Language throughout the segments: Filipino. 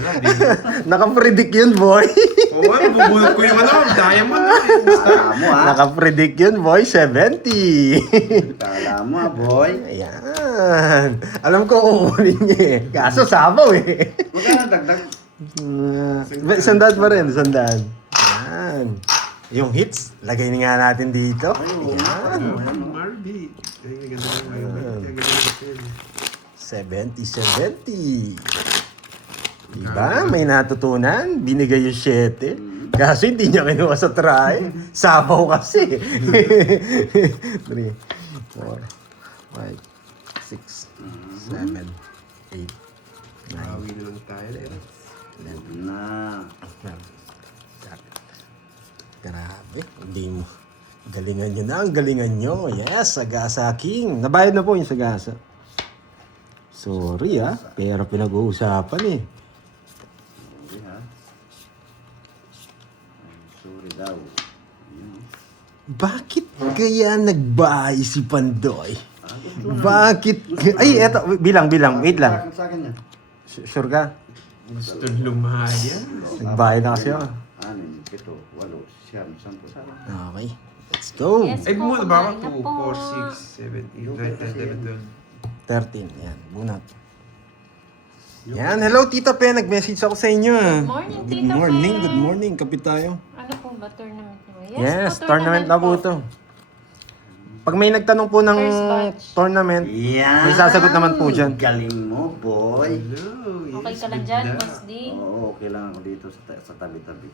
Wala, di. Nakapredict yun, boy. Oo, bubunot ko yung diamond. Kala mo ha. Nakapredict yun, boy. 70. Kala mo ha, boy. Ayan. Alam ko kukunin niya eh. Kaso sabaw eh. Huwag ka na dagdag. Sandaan pa rin, sandaan. Ayan. Yung hits, lagay nga natin dito. Ayan. Marby. Ay, ganda naman. 70. Diba? May natutunan. Binigay yung 7. Kaso hindi niya kinuha sa try. Sabaw kasi. 3, 4, 5, 6, 7, 8, 9. Bawi na lang tayo. Na. Grabe. Hindi mo. Galingan nyo na. Ang galingan nyo. Yes, Sagasa King. Nabayad na po yung Sagasa. Sorry pero pinag-uusapan eh. Sorry ha. Sorry daw. Bakit kaya nagbahay si Pandoy? Bakit? Ay, eto. Bilang. Wait lang. Sa akin yan. Sure ka? Gusto lumaya. Nagbahay na kasi ako. 6, 7, 8, 9, 10. Okay. Let's go. Yes. Ay, mo, ba? Kumain na 2, po. 4, 6, 7, 8, 9, 10, 11, 13. Yan. Bunat. Yan. Hello, Tita Pe. Nag-message ako sa inyo. Morning, Good Tita morning. Pe. Good morning. Kapit tayo. Ano po ba tournament mo? Yes, tournament na po ito. Pag may nagtanong po ng First batch. tournament, Yan. may sasagot naman po dyan. Galing mo, boy. Hello. Okay yes, ka lang good dyan, na. Boss D. Oo, okay lang ako dito sa tabi-tabi.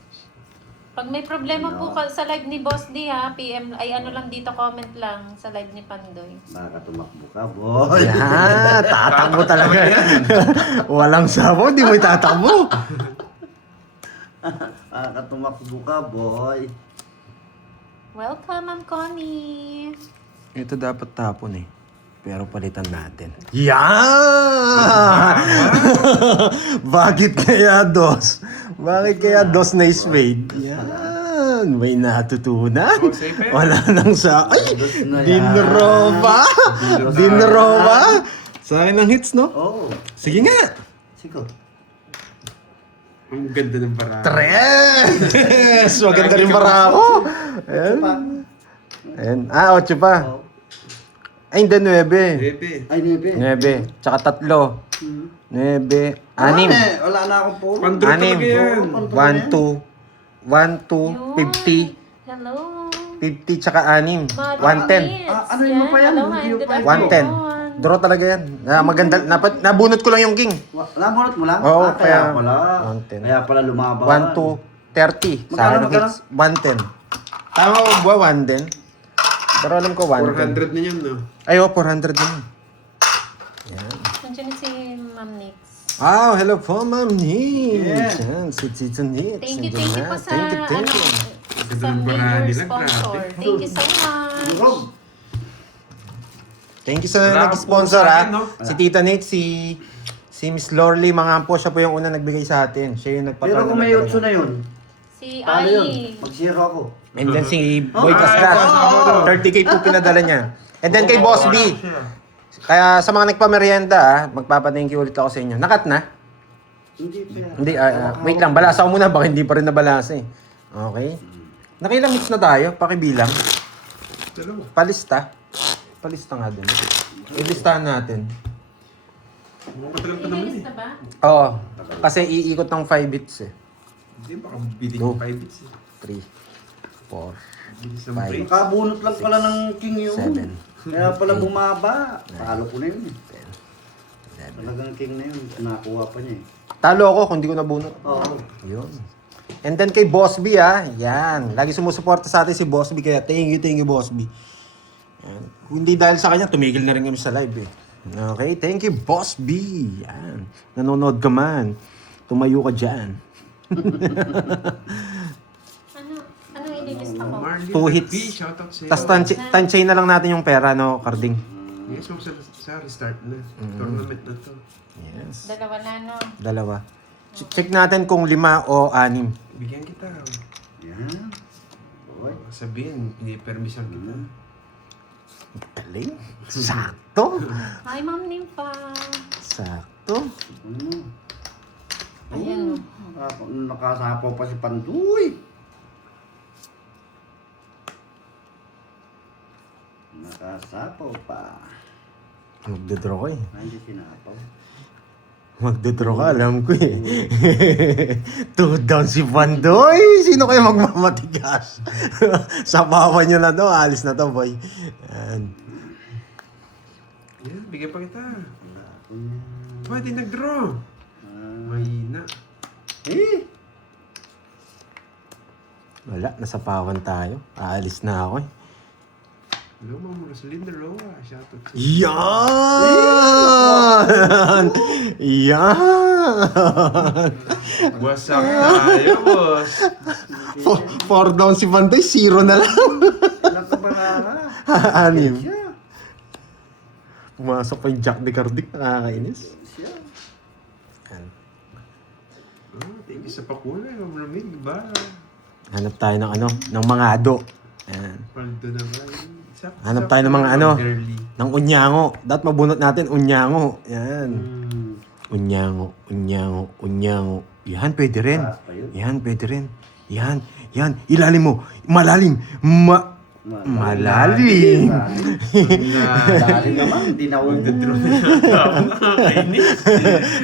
Pag may problema po sa live ni Boss D ha, PM, ay ano lang dito, comment lang sa live ni Pandoy. Nakatumakbo ka, boy. Yan, tatakbo talaga. Walang sabaw, di mo itatakbo. Nakatumakbo ka, boy. Welcome, Ma'am Connie. Ito dapat tapon eh. Pero palitan natin. Yan! Bakit kaya dos? Bakit kaya dos na spade? Yan! May natutunan. Oh, safe eh. Wala nang sa... Ay! Dos na yan. Dinroba! Dinroba! Sa akin ang hits, no? Oo. Sige nga! Sige. Ang ganda ng parang. Tres! Maganda rin para ako. Ayan. Ayan. 8 pa. Ay, hindi, 9. Bebe. Ay, nebe. 9. Tsaka 3. 9. 6. Wala na akong puro. Pandro talaga yan. 1, 2. 1, 2, 50. Hello. 50 tsaka 6. 110. ano yun mo pa yan? Hindi pa yan. 110. Draw talaga yan. Maganda. Nabunot ko lang yung king. Namunot mo lang? Oo, kaya kaya pala. 110. Kaya pala lumaban. 1, 2, 30. Sa akin ang Magkano? hits. 110. Tama ko ba? 110. Pero alam ko 110. 400 na yan, no? Ay, 400 na yun. Yan. Nandiyan si Ma'am Nix. Hello po, Ma'am Nix. Yeah. Yan, si Tito Nix. Thank you Nandiyan po na. sa Thank you. sa ng paraan major nila, sponsor. grabe. Thank you so much. Thank you sa Wala nag-sponsor, po sa ha. akin, no? Si Tita Nix, si Miss Lorly, mga po, siya po yung una nagbigay sa atin. Siya yung Pero kung may 8 na yun, Si paano yun? Ai. Mag-zero ako. And then si Boy Ah, Cascas, oo. 30k po pinadala niya. And then kay Boss B. Kaya sa mga nagpamerienda, magpapa-thank you ulit ako sa inyo. Nakat na? Hindi pa yan. Hindi, wait lang, balasa ko muna, baka hindi pa rin nabalasa eh. Okay. Nakailang hits na tayo, pakibilang. Dalawa. Palista. Palista nga din. Ilistahan natin. Matagal pa naman Bilis eh. na ba? Oo, kasi iikot ng 5 hits eh. Hindi, baka bitin Go. yung 5 bits eh. 3, 4, Bilis ng Five. break. Nakabunot lang pala ng king yun. 7, Kaya pala bumaba. Talo ko na yun eh. 10, 11. Talagang king na yun. Nakuha pa niya eh. Talo ako kung di ko nabunot. Oo. Yun. And then kay Boss B, yan. Lagi sumusuporta sa atin si Boss B, kaya thank you, Boss B. Yan. Kung hindi dahil sa kanya, tumigil na rin kami sa live eh. Okay, thank you, Boss B. Yan. Nanonood ka man. Tumayo ka dyan. Ano ililista ko? Marley, 2 hits. B, shoutout sa'yo. Tapos tansay na lang natin yung pera, no, Carding? Yes, sa restart na. Tournament na to. Yes. Dalawa na, no? Dalawa. Check natin kung 5 o 6. Bigyan kita. Yan. Boy. Sabihin, pinipermission kita. Galing. Sakto. Hi, Ma'am Nympha. Sakto. Ano mo? Ayan. Nakasapaw pa si Pandoy. Nakasapaw pa. Magdodraw ko eh. Hindi sinapaw. Magdodraw ka, alam ko eh. 2 down si Pandoy. Sino kayo magmamatigas? Sabawan nyo na to. Alis na to, boy. Yan. Yan, bigyan pa kita. Wala ko yan. Pwede nag-draw. Mahina. Eh! Wala, nasapawan tayo. Aalis na ako eh. Hello, Ma'am Rosalyn Daloa. Shoutout sa Yan! Yan! What's up tayo, boss? 4 down si Pandoy, 0 na lang. Ilang ka ba nga? Anim. Siya. Pumasok pa yung Jack de Cardic, nakakainis. Siya. Yan. Oh, thank you sa pakulay, Ma'am Lamig, ba? Hanap tayo ng ano, ng mga ado. Yan. Paldo na ba? Hanap tayo ng mga ano, Girly. ng unyango. Dapat mabunot natin unyango. Yan. Hmm. Unyango, unyango, unyango. Yan, pwede rin. Taas pa yun. Yan, pwede rin. Yan, yan. Ilalim mo. Malalim. Malalim. Dali naman, hindi na ubo. Nag-draw na ako. Nakakainis.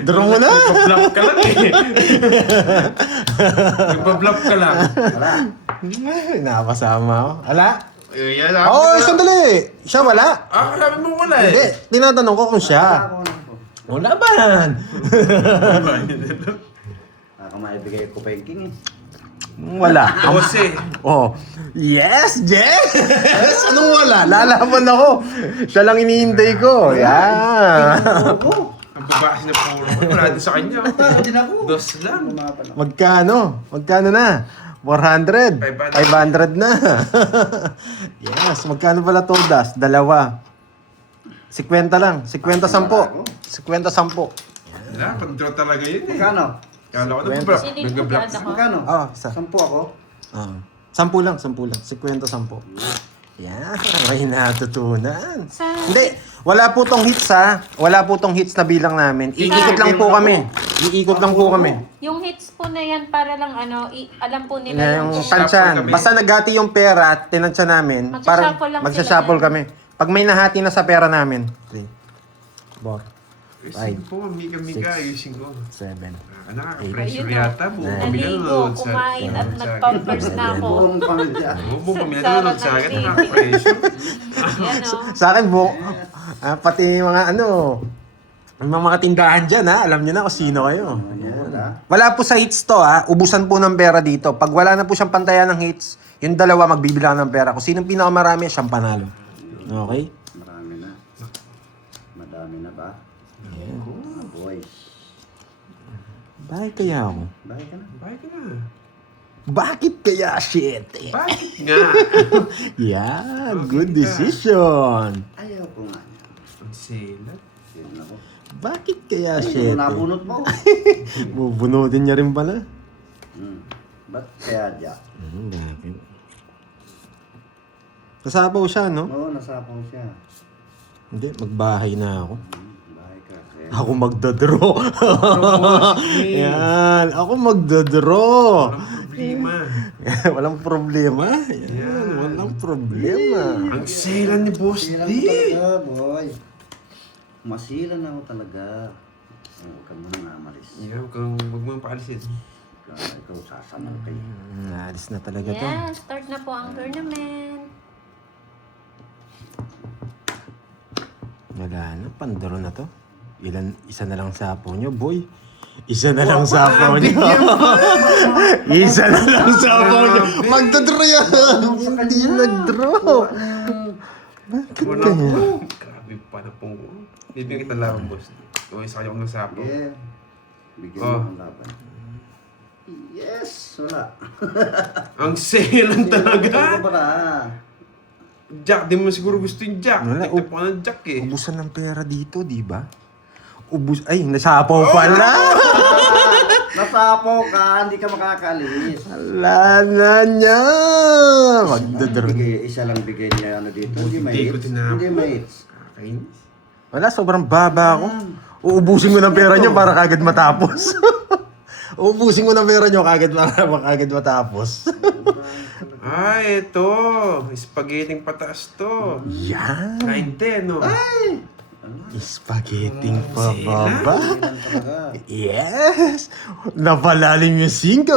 Draw mo na. Nagpa-flop ka lang eh. Nagpa-flop ka lang. Wala. Ay, nakakasama ako. Ala? Yan, Oo, sandali. Siya wala. Ah, sabi mo wala Hindi, eh. tinatanong ko kung siya. Ako na po. Wala ba? Ako maibigay ko pa yung king eh. Wala. Jose. Oh. Yes, yes! Anong wala? Lalaban ako. Siya lang inihintay ko. Yan. Opo. Ang babasi na puro. Wala din sa kanya. Talo din ako. Dos lang. Magkano? Magkano na? 400. 500 na. Yes. Magkano pala todas? Dalawa. 50 lang. 50 sampo. 50 sampo. Wala, pag-draw talaga yun eh. Magkano? Kala ko Kwento. nag-block. Sino yung Nag-block. magkano? Magkano? Oh, isa. 10 ako. Ah. 10 lang, 10 lang. 50 sampo. Yan. May natutunan. Hindi. Wala po tong hits ha. Wala po tong hits na bilang namin. Iikot lang po kami. Iikot lang po kami. Yung hits po na yan para lang ano, alam po nila Yung yung tansyan. kami. Basta nagati yung pera at tinansya namin. Magsashuffle lang magsashuffle sila kami. Pag may nahati na sa pera namin. 3, 4, Ayusin po, mika-mika, ayusin ko. 7. Nakaka-pressure Ayun, yata. Buong kami naligo, nanonood sa... kumain at sa- nag-pampers na ako. Buong pamilya. Buong kami nanonood sa akin. Nakaka-pressure. Yan o. Sa akin, pati mga ano, mga tindahan dyan ha. Alam nyo na kung sino kayo. Wala. Wala po sa hits to ha. Ubusan po ng pera dito. Pag wala na po siyang pantayan ng hits, yung dalawa magbibilang ng pera. Kung sinong pinakamarami, siyang panalo. Okay? Marami na. Madami na ba? Yeah. Mga boys. Bakit kaya ako? Bakit ka na? Bakit ka na? Bakit kaya shit? Bakit nga? Yeah, good decision. Ayaw ko nga niya. Ang sila. Yun ako. Bakit kaya Ay, shit? nabunot mo. Bubunutin niya rin pala. Ba't kaya Jack? Bakit? Kasabaw siya, no? Oo, nasapaw siya. Hindi, magbahay na ako. Bahay ka. Kaya Ako magdadraw. Yan, ako magdadraw. Walang problema. Walang problema. Yan, walang problema. Ang sila ni Boss Masilan D. talaga, boy. Masilan ako talaga. Huwag ka muna nga malis. Yeah, kung huwag mo yung paalisin. Ikaw sasamal kayo. Naalis na talaga to. Yan, start na po ang tournament. Wala na, pandaro na to. Isa na lang sapo nyo, boy. Isa na lang sapo nyo. Isa na lang sapo nyo. Magdadraw yan. Hindi nagdraw. Bakit Wala kaya? po. Grabe pa na pong... Bibigyan kita lang, Boss D. Uy, sa kanya ng sapo. Yeah. Bigyan Oh. mo ang laban. Yes! Wala. Ang selan Ito talaga. ba na? Jack, di mo siguro gusto yung Jack. Wala, Tignan po ng Jack eh. Ubusan ng pera dito, di ba? Ay, nasapaw pala. Nasapaw ka, hindi ka makakalis. Wala na niya. Magdadraw. Isa lang bigay niya ano dito. Hindi may Hindi ko hits. tinapos. Hindi may hits. Kainis. Wala, sobrang baba ako. Uubusin ko ng pera niyo para kagad matapos. Ubusin ko na pera nyo kagad matapos. Ay, ito. Spaghetti pataas to. Yan. 9-10, no? Spaghetti pababa. Masilan talaga. Yes! Napalalim yung 5.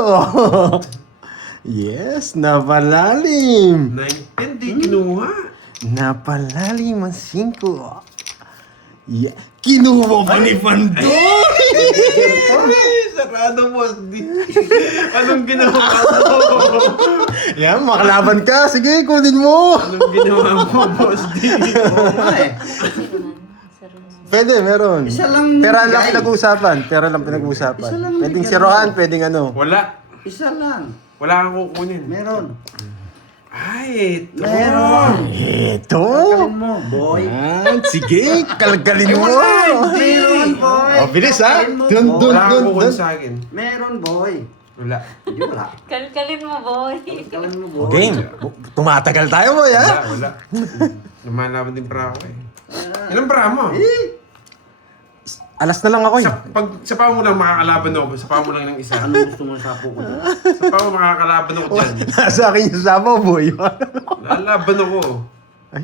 Yes, napalalim. 9-10, di kinuha. Napalalim ang 5. Yeah. Kinuha pa ni Pandoy! Ay, sarado, boss. Anong ginawa mo? Yan, makalaban ka. Sige, kunin mo. Anong ginawa mo, boss? Oo nga eh. Pwede, meron. Isa lang Pera lang bigay. pinag-uusapan. Pera lang pinag-uusapan. Isa lang Pwedeng bigay. sirohan, pwedeng ano. Wala. Isa lang. Wala kang kukunin. Meron. Ay, ito. Meron. Ito. Kalkalin mo, boy. Yan, sige, kalgalin mo. Meron, boy. Oh, bilis ha. Kalkalin mo, Dun, boy. dun. Wala kang kukunin sa akin. Meron, boy. Wala. Hindi wala. Kalkalin mo, boy. Kalkalin mo, boy. Game. Tumatagal tayo mo, Wala, ya. wala. Lumalaban din para ako eh. Ilang para mo? Alas na lang ako eh. Sa pa mo lang makakalaban ako. Sa pa mo lang ng isa. Ano gusto mo sapo ko dyan? Sa pa mo makakalaban ako dyan. Nasa akin yung sabaw, boy. Lalaban ako. Ay.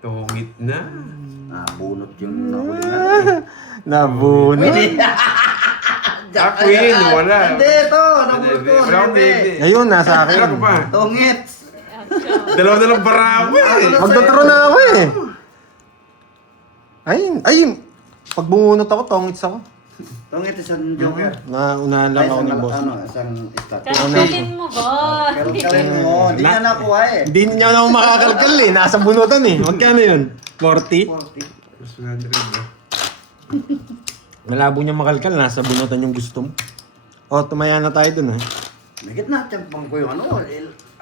Tungit na. Bunot yung nahuli natin. Nabunot. Queen, wala. Hindi, ito. Nahuli ko. Wala akong hindi. Ayun, nasa akin. Wala ko pa. Tungit. Dalawa na lang para ako eh. Magdodro na ako eh. Ayun. Pag bumunot ako, tongits ako. Tungit isang joker. Naunahan lang ako ni boss. Ano, isang stat. Kalkalin mo, boy. Kalkalin mo. Hindi niya nakuha eh. Hindi niya na ako makakalkal eh. Nasa bunutan eh. Magkano yun? 40? 40. Mas 100 na. Malabo niya makalkal. Nasa bunutan yung gusto mo. O, tumaya na tayo dun ha. Nagit na, tiyampang ko yung ano.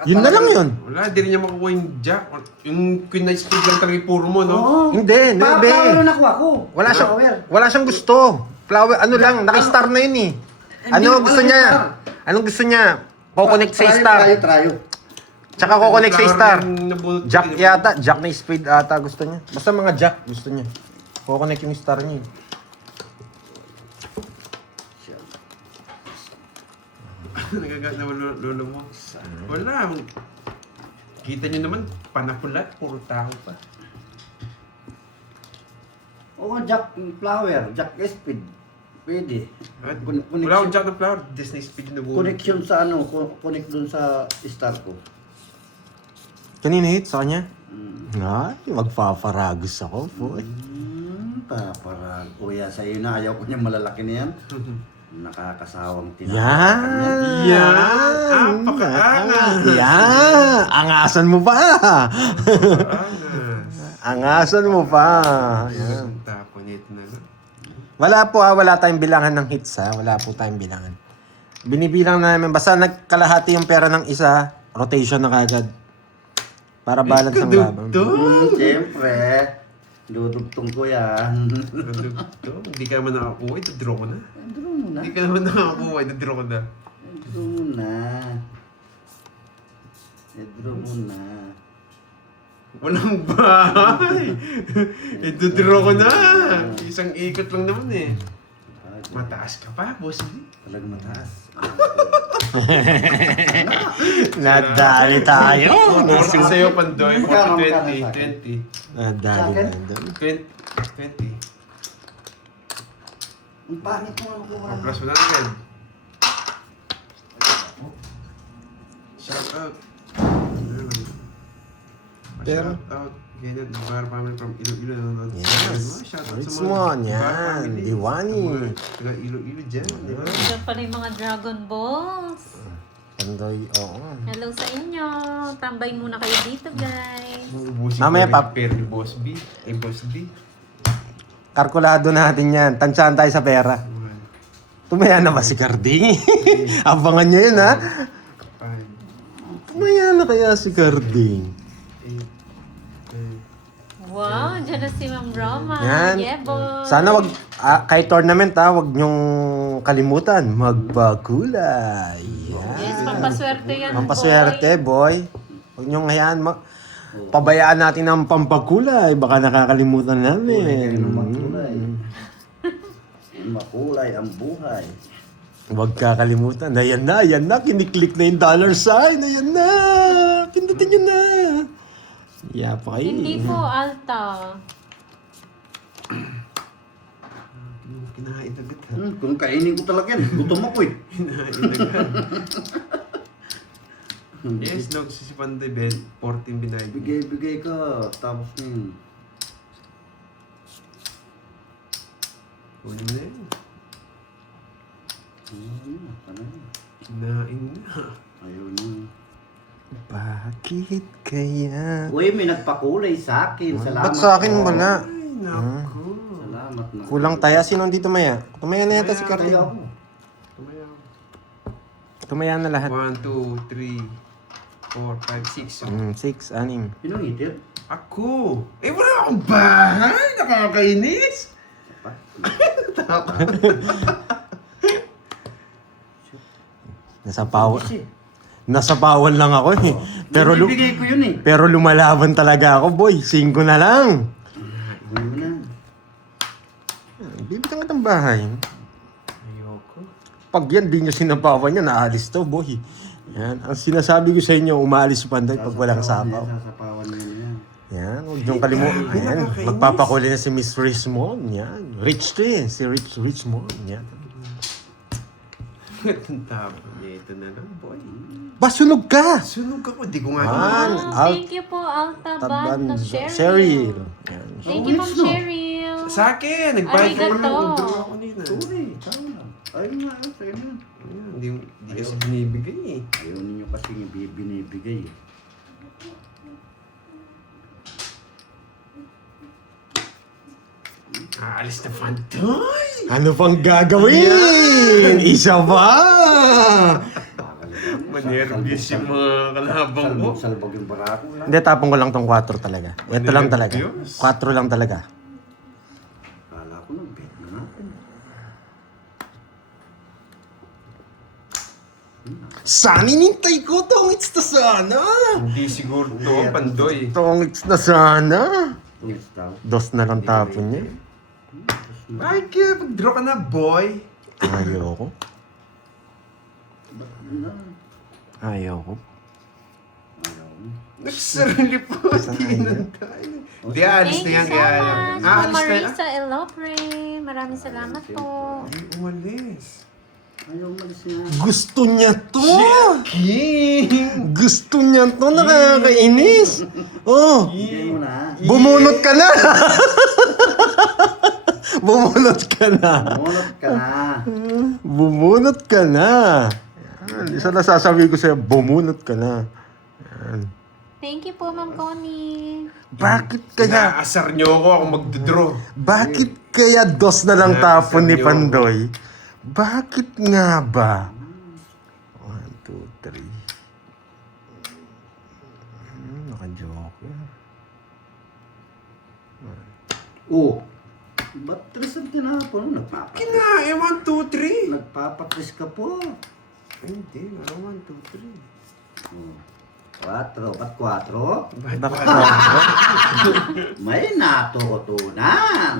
Yun na lang yun. Wala, di rin niya makukuha yung jack. Yung queen na speed lang talaga yung puro mo, no? Oo. Hindi, nebe. Power na nakuha ko. Wala siyang gusto. Flower, ano lang, naka-star na yun eh. Ano gusto walang niya? star. Anong gusto niya? Kukonect sa Trayo, star. Trayo. Tsaka kukonect sa star. Yung nabunot ko, Jack di ba? yata, Jack na speed ata gusto niya. Basta mga Jack gusto niya. Kukonect yung star niya eh. Nagagat na lolo mo. Wala. Kita niyo naman, panapulat, puro tao pa. Oo, Jack Flower, Jack Speed. Pwede. At, Connection. wala akong jack na flower, Disney speed na bunot. Connection sa ano, connect dun sa star ko. Kanina hit sa kanya? Mm. Ay, magpaparagos ako po eh. Para kuya sa iyo na ayaw ko niyang malalaki na yan. Nakakasawang Yan! tinatawag Yan! Pakaangas! Yan! Angasan mo pa! Pakaangas! Angasan mo pa! Yan. Ang tapo nito na lang. Wala po wala tayong bilangan ng hits ha. Wala po tayong bilangan. Binibilang namin, basta nagkalahati yung pera ng isa, rotation na kagad. Para balance ang laban. Siyempre, dudugtong ko yan. Hindi ka naman nakakuha, ito-draw ko na. Draw mo na. Hindi ka naman nakakuha, ito-draw ko na. Draw mo na. Draw mo na. Walang bahay! Ito-draw ko na! Isang ikot lang naman eh. Mataas ka pa, boss. Talaga mataas. Nadali tayo! Nasing sa'yo, Pandoy. Magkano, 20, magkano 20. Nadali Sa akin? tayo doon. 20. Ang pangit mo ano ko. Oh, plus 100. Shout out. Pero- Shout out. Ganyan, Bar Family from Iloilo nanonood. Yes. Shout out It's sa mga one, Bar yan. Family. Diwani. Mga taga Iloilo dyan, di ba? Diyan pala yung mga Dragon Balls. Pandoy, oo. Hello sa inyo. Tambay muna kayo dito, guys. Ubusin Mamaya, ko rin Pap. yung pera ni Boss B. Boss D. Kalkulado natin yan. Tansyahan tayo sa pera. Tumaya na ba si Carding? Abangan niya yun ha. 5, Tumaya na kaya si Carding? 8, 10. Wow, dyan na si Ma'am Roma. Yan. Yeah, boy. Sana wag, kahit tournament ha, wag niyong kalimutan. Magpakulay. Yan. Yes, pampaswerte yan, Pampaswerte, boy. Huwag niyong hayaan. Pabayaan natin ang pampakulay. Baka nakakalimutan namin. Kulay ka rin ng makulay. Makulay ang buhay. Huwag kakalimutan. Ayan na. Kiniklik na yung dollar sign. Ayan na. Pindutin nyo na. Yeah, pa kayo. Hindi po, Alta. Kinain agad ha. Kung kainin ko talaga yan, gutom ako eh. Kinain agad. Yes, dog, si Panday Ben, 14 binayad. Bigay ka, tapos yun. Kunin na yun. Ano yun? Kinain na. Ayaw na. Bakit kaya? Uy, may nagpakulay sa akin. Salamat. Ba't sa akin po. wala? Ay, naku. Salamat na. Kulang taya. Sino dito tumaya? Tumaya na yata si Kaya Carlin. ako. Tumayaw. Tumaya na lahat. 1, 2, 3, 4, 5, 6. 6, 6. Sinong hitir? Ako! Eh, wala akong bahay! Nakakainis! Nasapawan lang ako eh. Bibigay ko yun eh. Pero lumalaban talaga ako, boy. 5 na lang. Uy mo na. Bibigyan ka ng bahay. Ayoko. Pag yan, di nyo sinapawan yan, naalis to, boy. Yan. Ang sinasabi ko sa inyo, umaalis si Panday pag walang sapaw. Sasapawan mo yan. Yan, huwag niyong kalimutan. Ayan, magpapakuli na si Miss Richmond. Yan. Rich to eh. Si Richmond. Yan. Itong tapon niya. Ito na lang, boy. Basunog ka! Sunog ako. Di ko nga Man. Oh, thank you po, Alta Band na Cheryl. Cheryl. Yan. Thank you, Ma'am Cheryl. Sa akin! Nagbayad ko Arigato. lang. Nag-draw ako nila. Sorry, tama. Ayaw nga, sa'yo na. Ayan, Hindi kasi binibigay eh. Ayaw ninyo kasi yung binibigay eh. Aalis na Pantoy! Ano pang gagawin? Isa ba? Manervyos yung mga kalabang mo. Salbog yung barako lang. Hindi, tapong ko lang tong 4 talaga. Ito lang talaga. Diyos. 4 lang talaga. Kala ko nag-bet na natin. Sana inintay ko, tongits na sana. Hindi siguro to ang Pandoy. Tongits na sana. Yes, tao. 2 na lang tapon niya. Ay, kaya pag-draw ka na, boy. Ayoko. Ba't na? Ayoko. Ayaw mo. Nagsarili po. Hindi na tayo. Di, alis Thank na you yan. so Kaya, much po, alis na yan. Marisa Elopre. Maraming salamat po. Hindi umalis. Ayaw malis na. Gusto niya to. King! Gusto niya to. Nakakainis. Oh, Bigay mo na. bumunot ka na. Bumunot ka na. Monot ka na. Bumunot ka na. Yan. Isa na sasabihin ko sa'yo, bumunot ka na. Yan. Thank you po, Ma'am Connie. Bakit kaya? Inaasar niyo ako magdodraw. Bakit kaya 2 na lang tapon ni Pandoy? Bakit nga ba? 1, 2, 3. Naka-joke. Oh. Ba't tres ang tinapon? Nagpapatris. Kinain, 1, 2, 3. Nagpapatris ka po. Hindi, wala 1, 2, 3. Oh. 4. Ba't 4? Bakit May natutunan.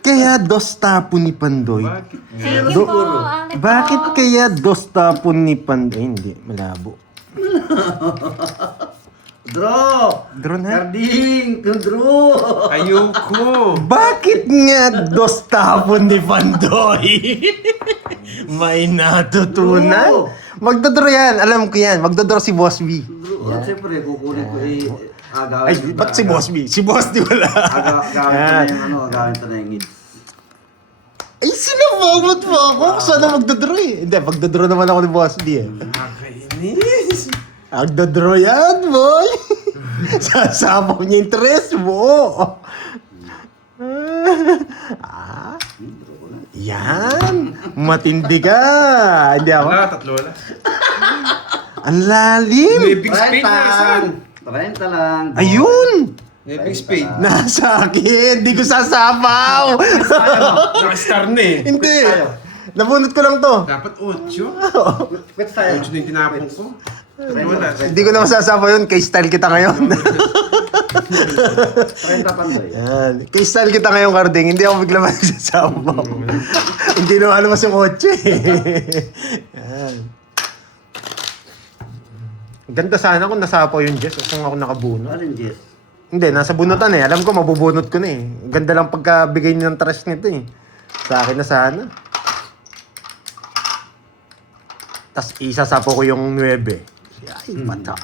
kaya 2 tapon ni Pandoy? Bakit? Thank you po, Alex. Bakit kaya 2 tapon ni Pandoy? Hindi, malabo. Draw! Draw na. Karding! Draw! Ayoko. Bakit nga 2 tapon ni Pandoy? May natutunan? Magdodraw yan, alam ko yan. Magdodraw si Boss B. Draw. Siyempre, kukunin ko agawin. Ay, ba't si Boss B? Si Boss D wala. Agawin ko na yung needs. Ay, sinabawat mo ako. Sana magdodraw eh. Hindi, magdodraw naman ako ni Boss D eh. Nakakainis. Magdodraw yan, boy. Sasabaw niya yung tres mo. Ah, Draw ko na. yan. Matindi ka. Hindi ako. Wala, tatlo wala. Ang lalim. Big spade na isan. 30 lang. Ayun. Big spade. Nasa akin. Hindi ko sasabaw. Nakastar na eh. Hindi. Nabunot ko lang to. Dapat 8. Quit tayo. 8 na yung tinapon ko. Wala. Hindi ko na masasabaw yun. Kay style kita ngayon. 30 Pandoy. Yan. Kay-style kita ngayon, Carding. Hindi ako bigla magsasabaw. Hindi na alam yung kotse. Yan. Ganda sana kung nasapaw yung Jess o kung ako nakabunot. Alin, Jess? Hindi, nasa bunutan eh. Alam ko, mabubunot ko na eh. Ganda lang pagkabigay niyo ng trash nito eh. Sa akin na sana. Tapos isasapaw ko yung 9. Ay, mata.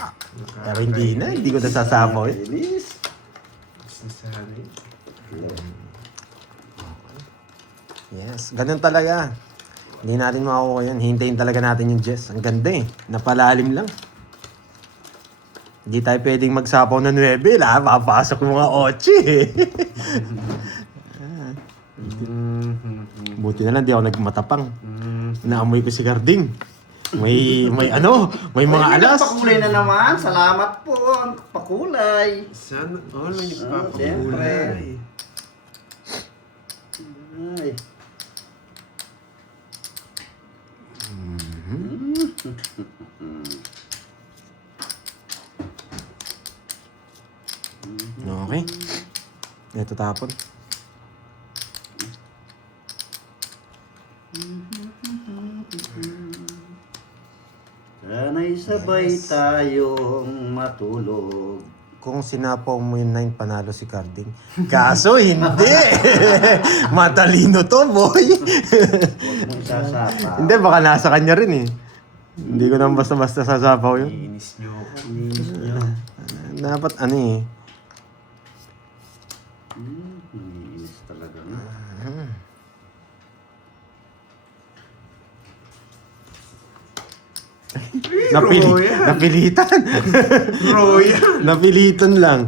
Pero hindi na, hindi ko nasasapaw eh. Linis. Sasabi. Yes, ganun talaga. Hindi natin makukuha yan. Hintayin talaga natin yung Jess. Ang ganda eh. Napalalim lang. Hindi tayo pwedeng magsapaw na 9. Papasok yung mga 8 eh. Buti na lang, di ako nagmatapang. Naamoy ko si Carding. May ano, may mga alas. Pakulay na naman. Salamat po. Ang pakulay. Sana all may siyempre. nagpapakulay. Ay. Okay. Ito tapon. Sana'y sabay tayong matulog. Kung sinapaw mo yung 9, panalo si Carding. Kaso hindi! Matalino to, boy! Huwag mong sasapa. Hindi, baka nasa kanya rin eh. Hindi ko naman basta-basta sasapaw yun. Iinis niyo ako. Dapat ano eh. Inis talaga. Napilitan. Royal! Napilitan lang.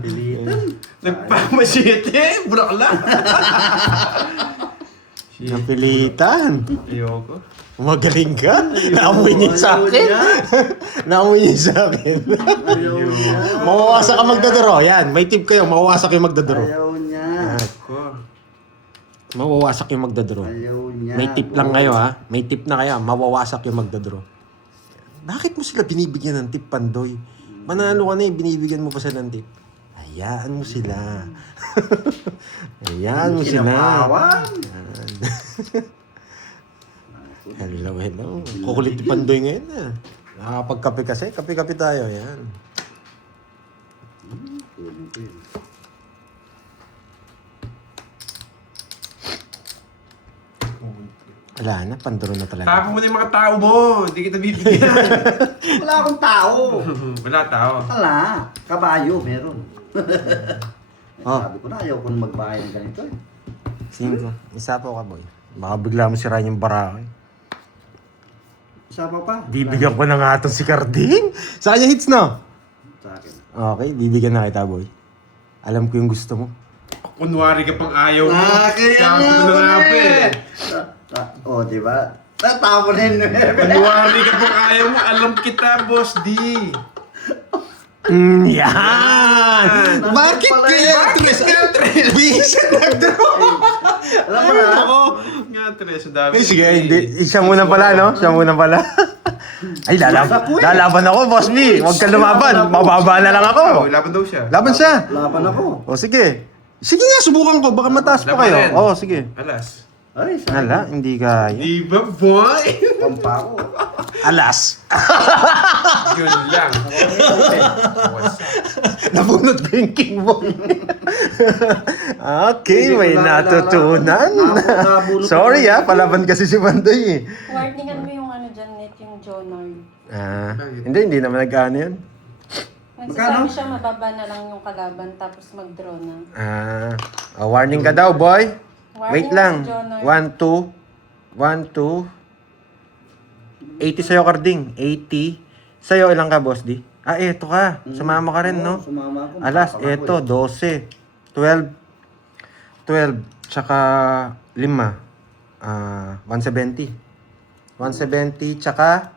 Nagpamasyete! Bulak lang! Napilitan. Ayoko. Magaling ka. Naamoy niya sa akin. Naamoy niya sa akin. Ayaw niya. Mawawasak ka magdadaro. Yan, may tip kayo. Mawawasak yung magdadaro. Ayaw niya. Ako. Mawawasak yung magdadaro. Ayaw niya. May tip lang kayo ha. May tip na kaya. Mawawasak yung magdadaro. Bakit mo sila binibigyan ng tip, Pandoy? Manalo ka na eh, binibigyan mo pa sila ng tip. Hayaan mo sila. Hayaan mo sila. Kinakawan. Hello, hello. Kukulit ni Pandoy ngayon ah. Nakakapagkape kasi. Kape-kape tayo. Yan. Wala na. Panduro na talaga. Tapo mo na yung mga tao mo! Hindi kita bibigyan! Wala akong tao. Wala tao. Wala. Kabayo, meron. Oh. Sabi ko na, ayaw ko na magbahay ng ganito eh. 5. Isa po ka, boy. Baka bigla mo sirain yung barako. Isa pa pa. Bibigyan ko na nga itong si Carding. Sa kanya hits na. Sa akin. Okay, bibigyan na kita, boy. Alam ko yung gusto mo. Kunwari ka pang ayaw mo. Kaya Sabi ko na nga pa eh. O, di ba? Natapon na yun. Kunwari ka pang ayaw mo. Alam kita, Boss D. Yan! Bakit kaya? Bakit nga, Tres? Bisa nag-draw! Alam mo na. Ako. Nga, Tres. Ang dami. Eh, sige, hindi. Siya muna pala, no? Siya muna pala. Ay, lalaban ako, Boss B. Huwag ka lumaban. Mababa na lang ako. Oh, laban daw siya. Laban siya. Laban ako. O, sige. Sige nga, subukan ko. Baka mataas pa kayo. Labanan. Oo, sige. Alas. Ay, sa Hala, hindi kaya. Di ba, boy? pampa ko. Alas. Yun lang. Nabunot ko yung king boy. Okay, may natutunan. Sorry palaban kasi si Pandoy eh. Warningan mo yung ano dyan, net, yung Jonard. Hindi naman nag-ano yun. Nagsasabi siya mababa na lang yung kalaban tapos mag-draw na. Warning ka daw, boy. Wait Warning lang. si Jonard. 1, 2. 80 sa'yo, Carding. 80. Sa'yo, ilang ka, Boss D? Eto ka. Sumama ka rin, no? Sumama ako. Alas, eto, 12. 12. 12. Tsaka 5. 170. 170, tsaka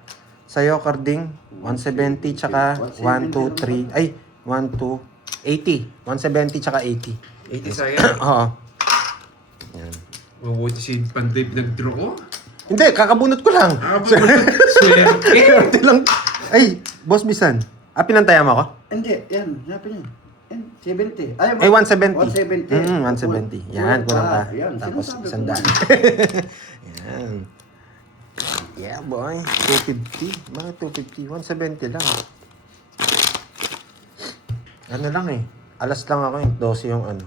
sa'yo, Carding. 170, tsaka 1, 2, 3. Ay, 1, 2, 80. 170, tsaka 80. 80 sa'yo. Oo. Mabuti si Pandoy pinag-draw ko. Hindi, kakabunot ko lang. Swerte. Swerte lang. Ay, Boss Bisan. Pinantayan mo ako? Hindi, yan. Hanapin yan. 70. Ay, 170. 170. 170. Yan, kulang pa. Ayan, Tapos sinasabi ko isang daan. na. Yan. Yeah, boy. 250. Mga 250. 170 lang. Ano lang eh. Alas lang ako eh. 12 yung ano.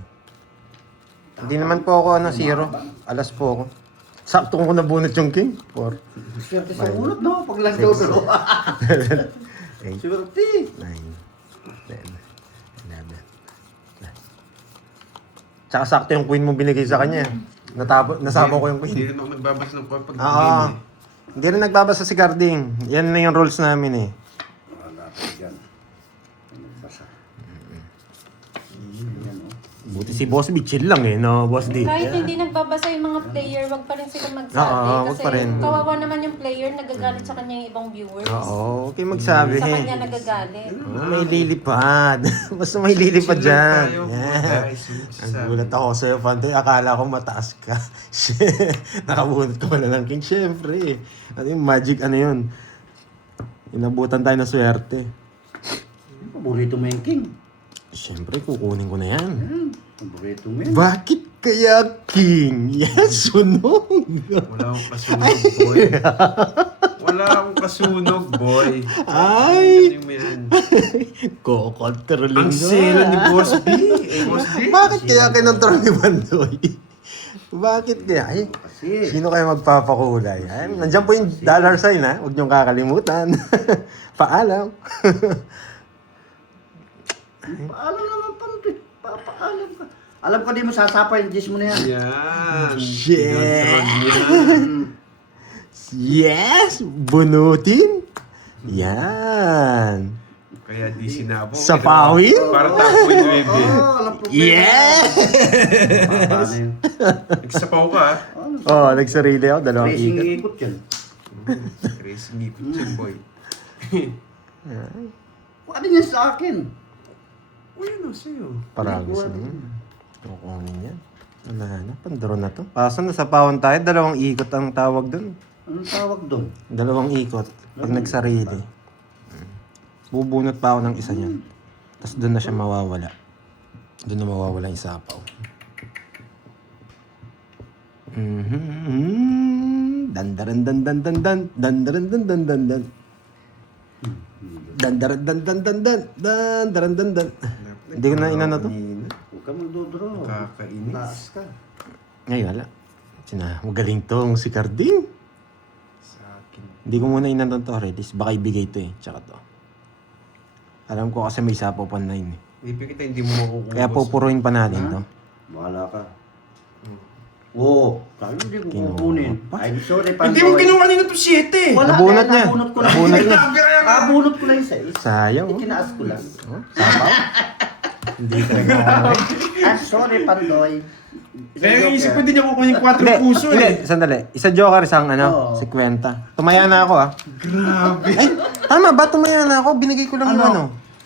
Hindi naman po ako ano, 0. Alas po ako. Sakto ko nabunot yung king. 4. Swerte sa ulot, no? Pag lang daw dalo. 8, Swerte. 9, 10, 11. Tsaka sakto yung queen mo binigay sa kanya. Nasabo ko yung Hindi queen. rin ako nagbabas ng pag Oo. game eh. Hindi rin nagbabasa si Carding. Yan na yung rules namin eh. Wala pa yan. Basa. Yan, no? Buti si Boss B, chill lang eh, no, Boss D? Kahit hindi nagbabasa yung mga player, wag pa rin sila magsabi. Oo, wag kasi pa rin. kawawa naman yung player, nagagalit sa kanya yung ibang viewers. Oo, okay magsabi. Sa kanya nagagalit. Oh, may lilipad. Basta may lilipad Chill lang dyan. tayo, Yeah. guys. Ang gulat ako sa'yo, Pante. Akala ko mataas ka. Shit. Nakabunot ka pala ng king. Siyempre. Ano yung magic, ano yun? Inabutan tayo ng swerte. Paborito mo yung king. Siyempre, kukunin ko na yan. Yan. Paborito mo yan. Bakit kaya king? Yes, sunog. Wala akong kasunog, boy. Wala akong kasunog, boy. Ay! Ano yung yan? Kokontrolin Ang sela ni Boss B. Eh, Boss B. Bakit kaya kinontrol ni Bandoy? Bakit kaya? Ay, Kasi. sino kaya magpapakulay? Ay, nandiyan po yung dollar sign ha. Huwag niyong kakalimutan. Paalam. Paalam naman, Pante. Paalam ka. Alam ko di mo sasapa yung gis mo na yan. Yan. Shit. Pinontrol yan. Yes! Bunutin? Yan. Kaya di sinabo. Sa pawin? Para tapo yung bebe. Oh, alam ko. Yes! Paano yun? Nagsapaw ka, ha? Oh, nagsarili ako. Dalawang Racing ikot. ikot yan. Racing ikot yan, boy. Ano yan sa akin? Uy, ano sa'yo? Paragos na yun. Kukunin yan. Wala na. Pandaro na to. Paso na sa pawon tayo. Dalawang ikot ang tawag dun. Anong tawag doon? Dalawang ikot. Pag nagsarili. Bubunot pa ako ng isa niyan. Tapos doon na siya mawawala. Doon na mawawala yung sapaw. Dandaran dan dan dan dan. Dandaran dan dan dan dan. Dandaran dan dan dan dan. Dandaran dan dan. Hindi ko na inano to. Huwag ka magdodraw. Kakainis. Taas ka. Ngayon wala. Sina, magaling tong si Carding. Sa akin. Hindi ko muna inano to, Redis. Baka ibigay to eh. Tsaka to. Alam ko kasi may sapaw pa 9 eh. Ibig kita hindi mo makukuha. Kaya pupuruin pa natin to. Bahala ka. Oo. Sabi mo hindi ko kukunin. I'm sorry, Pandoy. Hindi mo kinuha kanina to 7. Wala. Nabunot kaya niya. Nabunot ko lang. Nabunot niya. Nabunot ko lang yung size. Sayang. Oh. Itinaas ko lang. Sapaw? Hindi talaga ako. I'm sorry, Pandoy. Kaya yung isip ko din niya kukunin 4 Hindi, puso hindi. eh. Sandali. Isa joker, isang ano, Oo. 50. Tumaya na ako ah. Grabe. Ay, tama ba? Tumaya na ako. Binigay ko lang yung ano.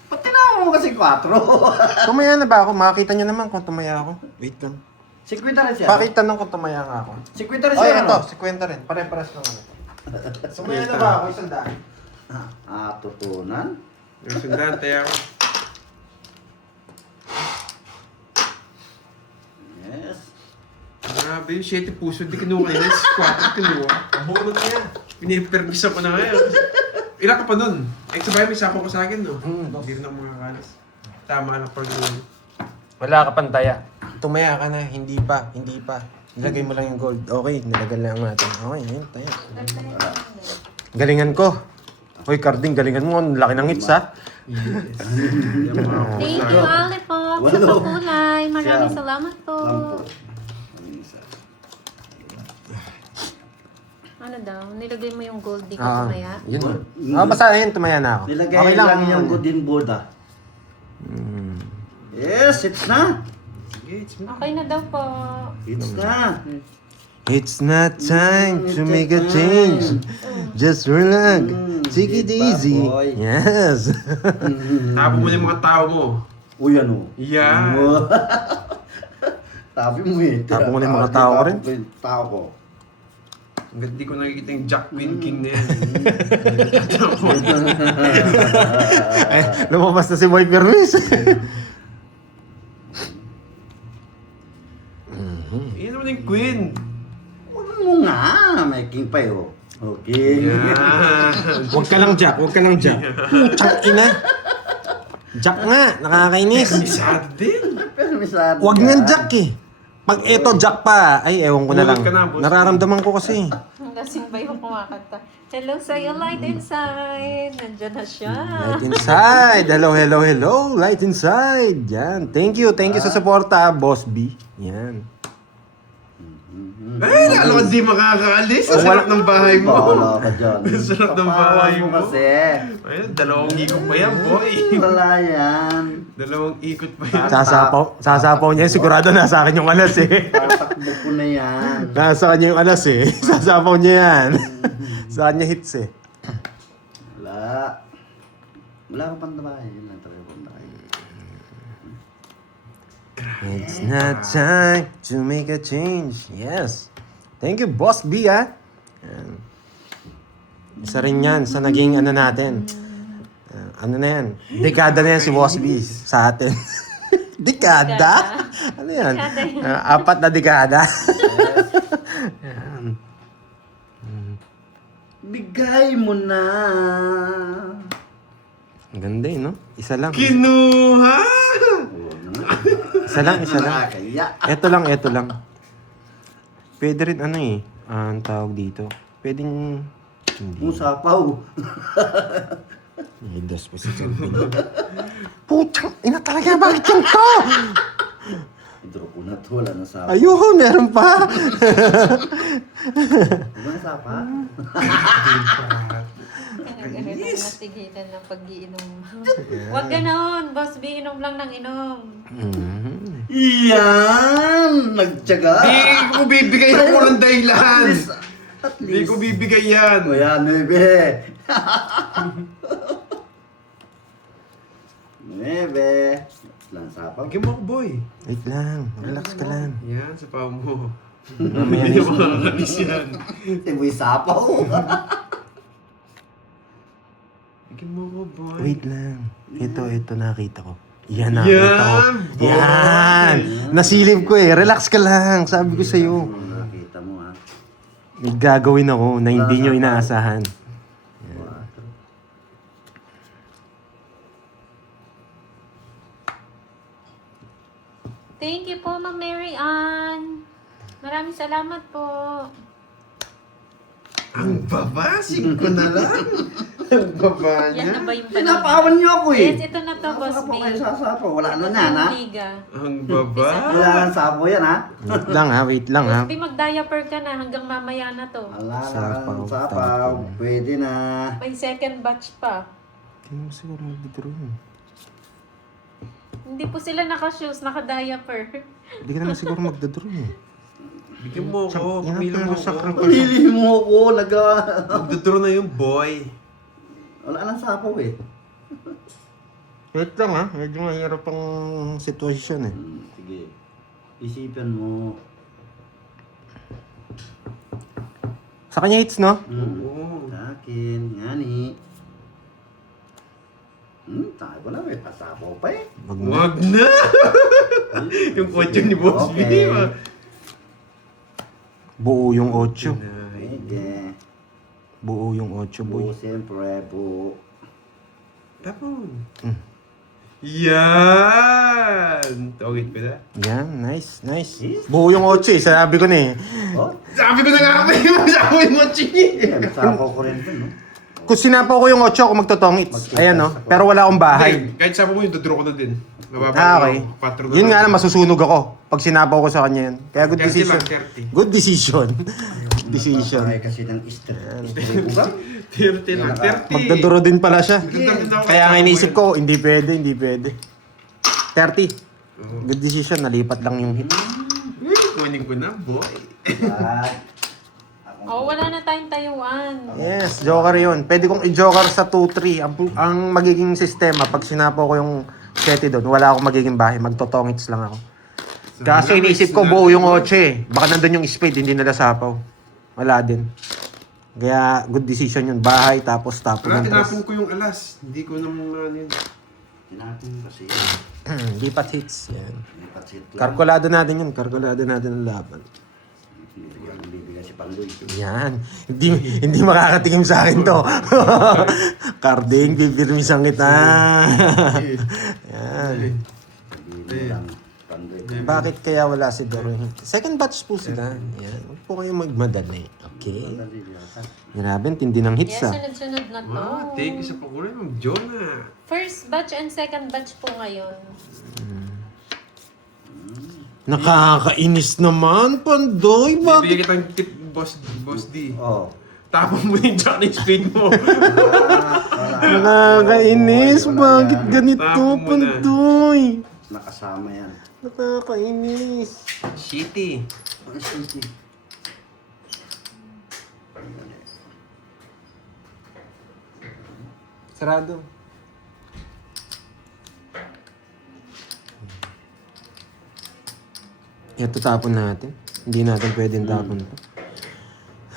Ba't tinawag mo kasi 4? Tumaya na ba ako? Makakita nyo naman kung tumaya ako. Wait lang. 50 rin siya. Pakita nung kung tumaya nga ako. 50 rin Ay, siya. ito. ano? 50 rin. Pare-pares lang ano. Tumaya na ba ako? Isang daan. Tutunan. Yung sundan, tayo ako. Yes. Grabe yung 7 puso. Di kinuha kanina. 4 kinuha. Bunot na yan. Pinipermisa ko na ngayon. Ilan ka pa nun? Eh, sabay may sapo ko sa akin, no? Hmm. Hindi rin ako makakalas. Tama na pag yun. Wala ka pantaya. Tumaya ka na. Hindi pa. Hindi pa. Nilagay mo lang yung gold. Okay, nilagay lang natin. Okay, yun. Tayo. Galingan ko. Hoy, Carding, galingan mo. Ang laki ng hits, ha? Yes. Yan mga Thank you, Alipop, sa Walo. pakulay. Maraming Siya. salamat po. Lampo. Ano daw? Nilagay mo yung gold di ka Ah, tumaya? yun. Basta ayun, tumaya na ako. Nilagay Okay lang yung golden board Hmm. Yes, it's na. Sige, it's me. Okay na daw po. It's na. It's not time to make a change. Just relax. Take it easy. boy. Yes. Tapo mo na yung mga tao mo. Uy, ano? Yan. Tabi mo eh. Tapo mo na yung mga tao ko rin. Tapo ko yung tao ko. Hanggang di ko nakikita yung Jack Queen King na yan. Tapo. Ay, lumabas na si Boy Permis. queen. Huwag mo nga. May king pa yun. Okay. Yan. Huwag ka lang, Jack. Huwag ka lang, Jack. Putang ina. Jack nga. Nakakainis. Isado din. Pero misado Huwag nga, Jack eh. Pag eto, Jack pa. Ay, ewan ko na lang. Buhat ka na, boss. Nararamdaman ko kasi. Lasing ba yung kumakanta? Hello sa'yo, light inside. Nandiyan na siya. Light inside. Hello, hello, hello. Light inside. Yan. Thank you. Thank you sa suporta, Boss B. Yan. Ay, lalo ka di makakaalis. Ang sarap ng bahay mo. Bahala ka dyan. Ang sarap ng bahay Papawan mo. kasi. Ayun, 2 ikot pa yan, boy. Wala yan. 2 ikot pa yan. Sasapaw niya. Sigurado nasa akin yung alas eh. Tatakbo ko na yan. Nasa kanya yung alas eh. Sasapaw niya yan. Sa kanya hits eh. Wala. Wala akong pantabay. Yun lang talaga pantabay. It's not time to make a change. Yes. Thank you, Boss B, ah. Yan. Isa rin yan sa naging ano natin. Ano na yan? Dekada na yan si Boss B sa atin. Dekada? Ano yan? Dekada yan. 4 na dekada. Yan. Bigay mo na. Ang ganda eh, no? Isa lang. Kinuha! Huwag na nga. Isa lang, isa lang. Nakakaya. Ito lang. Pwede rin ano eh. Ang tawag dito. Pwedeng... Hindi. Kung sapaw. May dos pa si Kelvin. Putang ina talaga, bakit yung to? Draw ko na to. Wala na sapaw. Ayun, meron pa. Wala na sapaw. Natigilan ng pag-iinom. Huwag ganoon. Boss B, inom lang ng inom. Yan! Nagtyaga. Di ko bibigay ako ng dahilan. At Di least. ko bibigay yan. O yan, bebe. Bebe. Lang sapaw. Bigyan mo ako, boy. Wait lang, relax ka lang. Yan, sa pao mo. Mamaya Hindi na mo makakalis yan. Timoy sapaw. Bigyan mo ako, boy. Wait lang. Ito nakita ko. Yan nakita ko. Yan, boy. Yan! Nasilip ko eh. Relax ka lang. Sabi ko sa'yo. Nakita mo ha. May gagawin ako na hindi nyo inaasahan. Thank you po, Ma'am Mary Ann. Maraming salamat po. Ang babasig ko na lang. Ang baba Yan niya. na ba yung Pinapawan niyo ako eh. Yes, ito na to, Boss B. Sasapaw kayo, sasapaw. Wala Ito na na yan ha. yung liga. Ang baba. Wala na sapaw yan ha. Wait lang ha, wait lang ha. Boss B, mag-diaper ka na hanggang mamaya na to. Wala na Sapaw, sapaw. sapaw. Pwede na. May second batch pa. Hindi mo siguro mag-withdraw yun. Hindi po sila naka-shoes, naka-diaper. Hindi ka naman siguro mag-withdraw yun. Bigyan mo ako. Yan ang Pumili mo sa ako. Pili mo ko. Magdodraw na yung boy. Wala nang sapaw eh. Wait lang ha, medyo mahirap ang sitwasyon eh. Sige. Isipan mo. Sa kanya hits, no? Oo. Sa akin. Ngani. Tayo ko na. May pasapaw pa eh. Wag na. Wag na! Yung kotse ni Boss B. Okay. Buo yung 8. Pwede. Buo yung 8, boy. Bu, siyempre, bu. Tapon. Yan! Tawagit ko na. Yan, nice. Buo yung 8 eh, sabi ko na eh. Oh, Sabi ko na nga kami mo sa akin mo, Chingy! yan. Sapaw ko rin ito, no? Kung sinapaw ko yung 8, ako magtotongits. Ayan no, pero wala akong bahay. Kahit sabi mo yung dodraw ko na din. Okay. Yun nga lang, masusunog ako pag sinapaw ko sa kanya yan. Kaya good 30 decision. lang, 30. Good decision. Decision. Napapakay kasi ng Easter buka. 30 lang, 30. Magdodoro din pala siya. Ganda-ganda ako. Kaya nga iniisip ko, hindi pwede. 30. Good decision, nalipat lang yung hit. Kunin ko na, boy. At, Oh, wala na tayong tayuan. Yes, joker yun. Pwede kong i-joker sa 2-3. Ang magiging sistema, pag sinapaw ko yung 7 doon, wala akong magiging bahay. Magtotongits lang ako. Kaso iniisip ko, buo yung 8 eh. Baka nandun yung spade, hindi nila sapaw. Wala din. Kaya good decision yun. Bahay, tapos tapo Wala, ng tinapon tres. ko yung alas. Hindi ko naman ano yun. tinapin kasi. Lipat hits. Yan. May patsit lang. Kalkulado natin yun. Kalkulado natin ang laban. Bibigyan si Pandoy. Yan. Hindi makakatingin sa akin to. Carding, bibirmisan kita. Yan. Hindi mo lang Pandoy. Bakit kaya wala si Doroy? Second batch po sila. Yan. Huwag po kayong magmadali. Okay. Grabe, ang tindi ng hits Yes, ah. sunod-sunod na to. Thank you sa pakulay, Ma'am Jonah. First batch and second batch po ngayon. Nakakainis naman, Pandoy. Bibigyan Bakit? kitang tip, Boss D. Oo. Tapos mo yung Johnny Speed mo. Nakakainis. Bakit ganito, Tapon mo na. Pandoy? Nakasama yan. Nakakainis. Shitty. Ang sisi. Sarado. Ito tapon natin. Hindi natin pwedeng tapon to.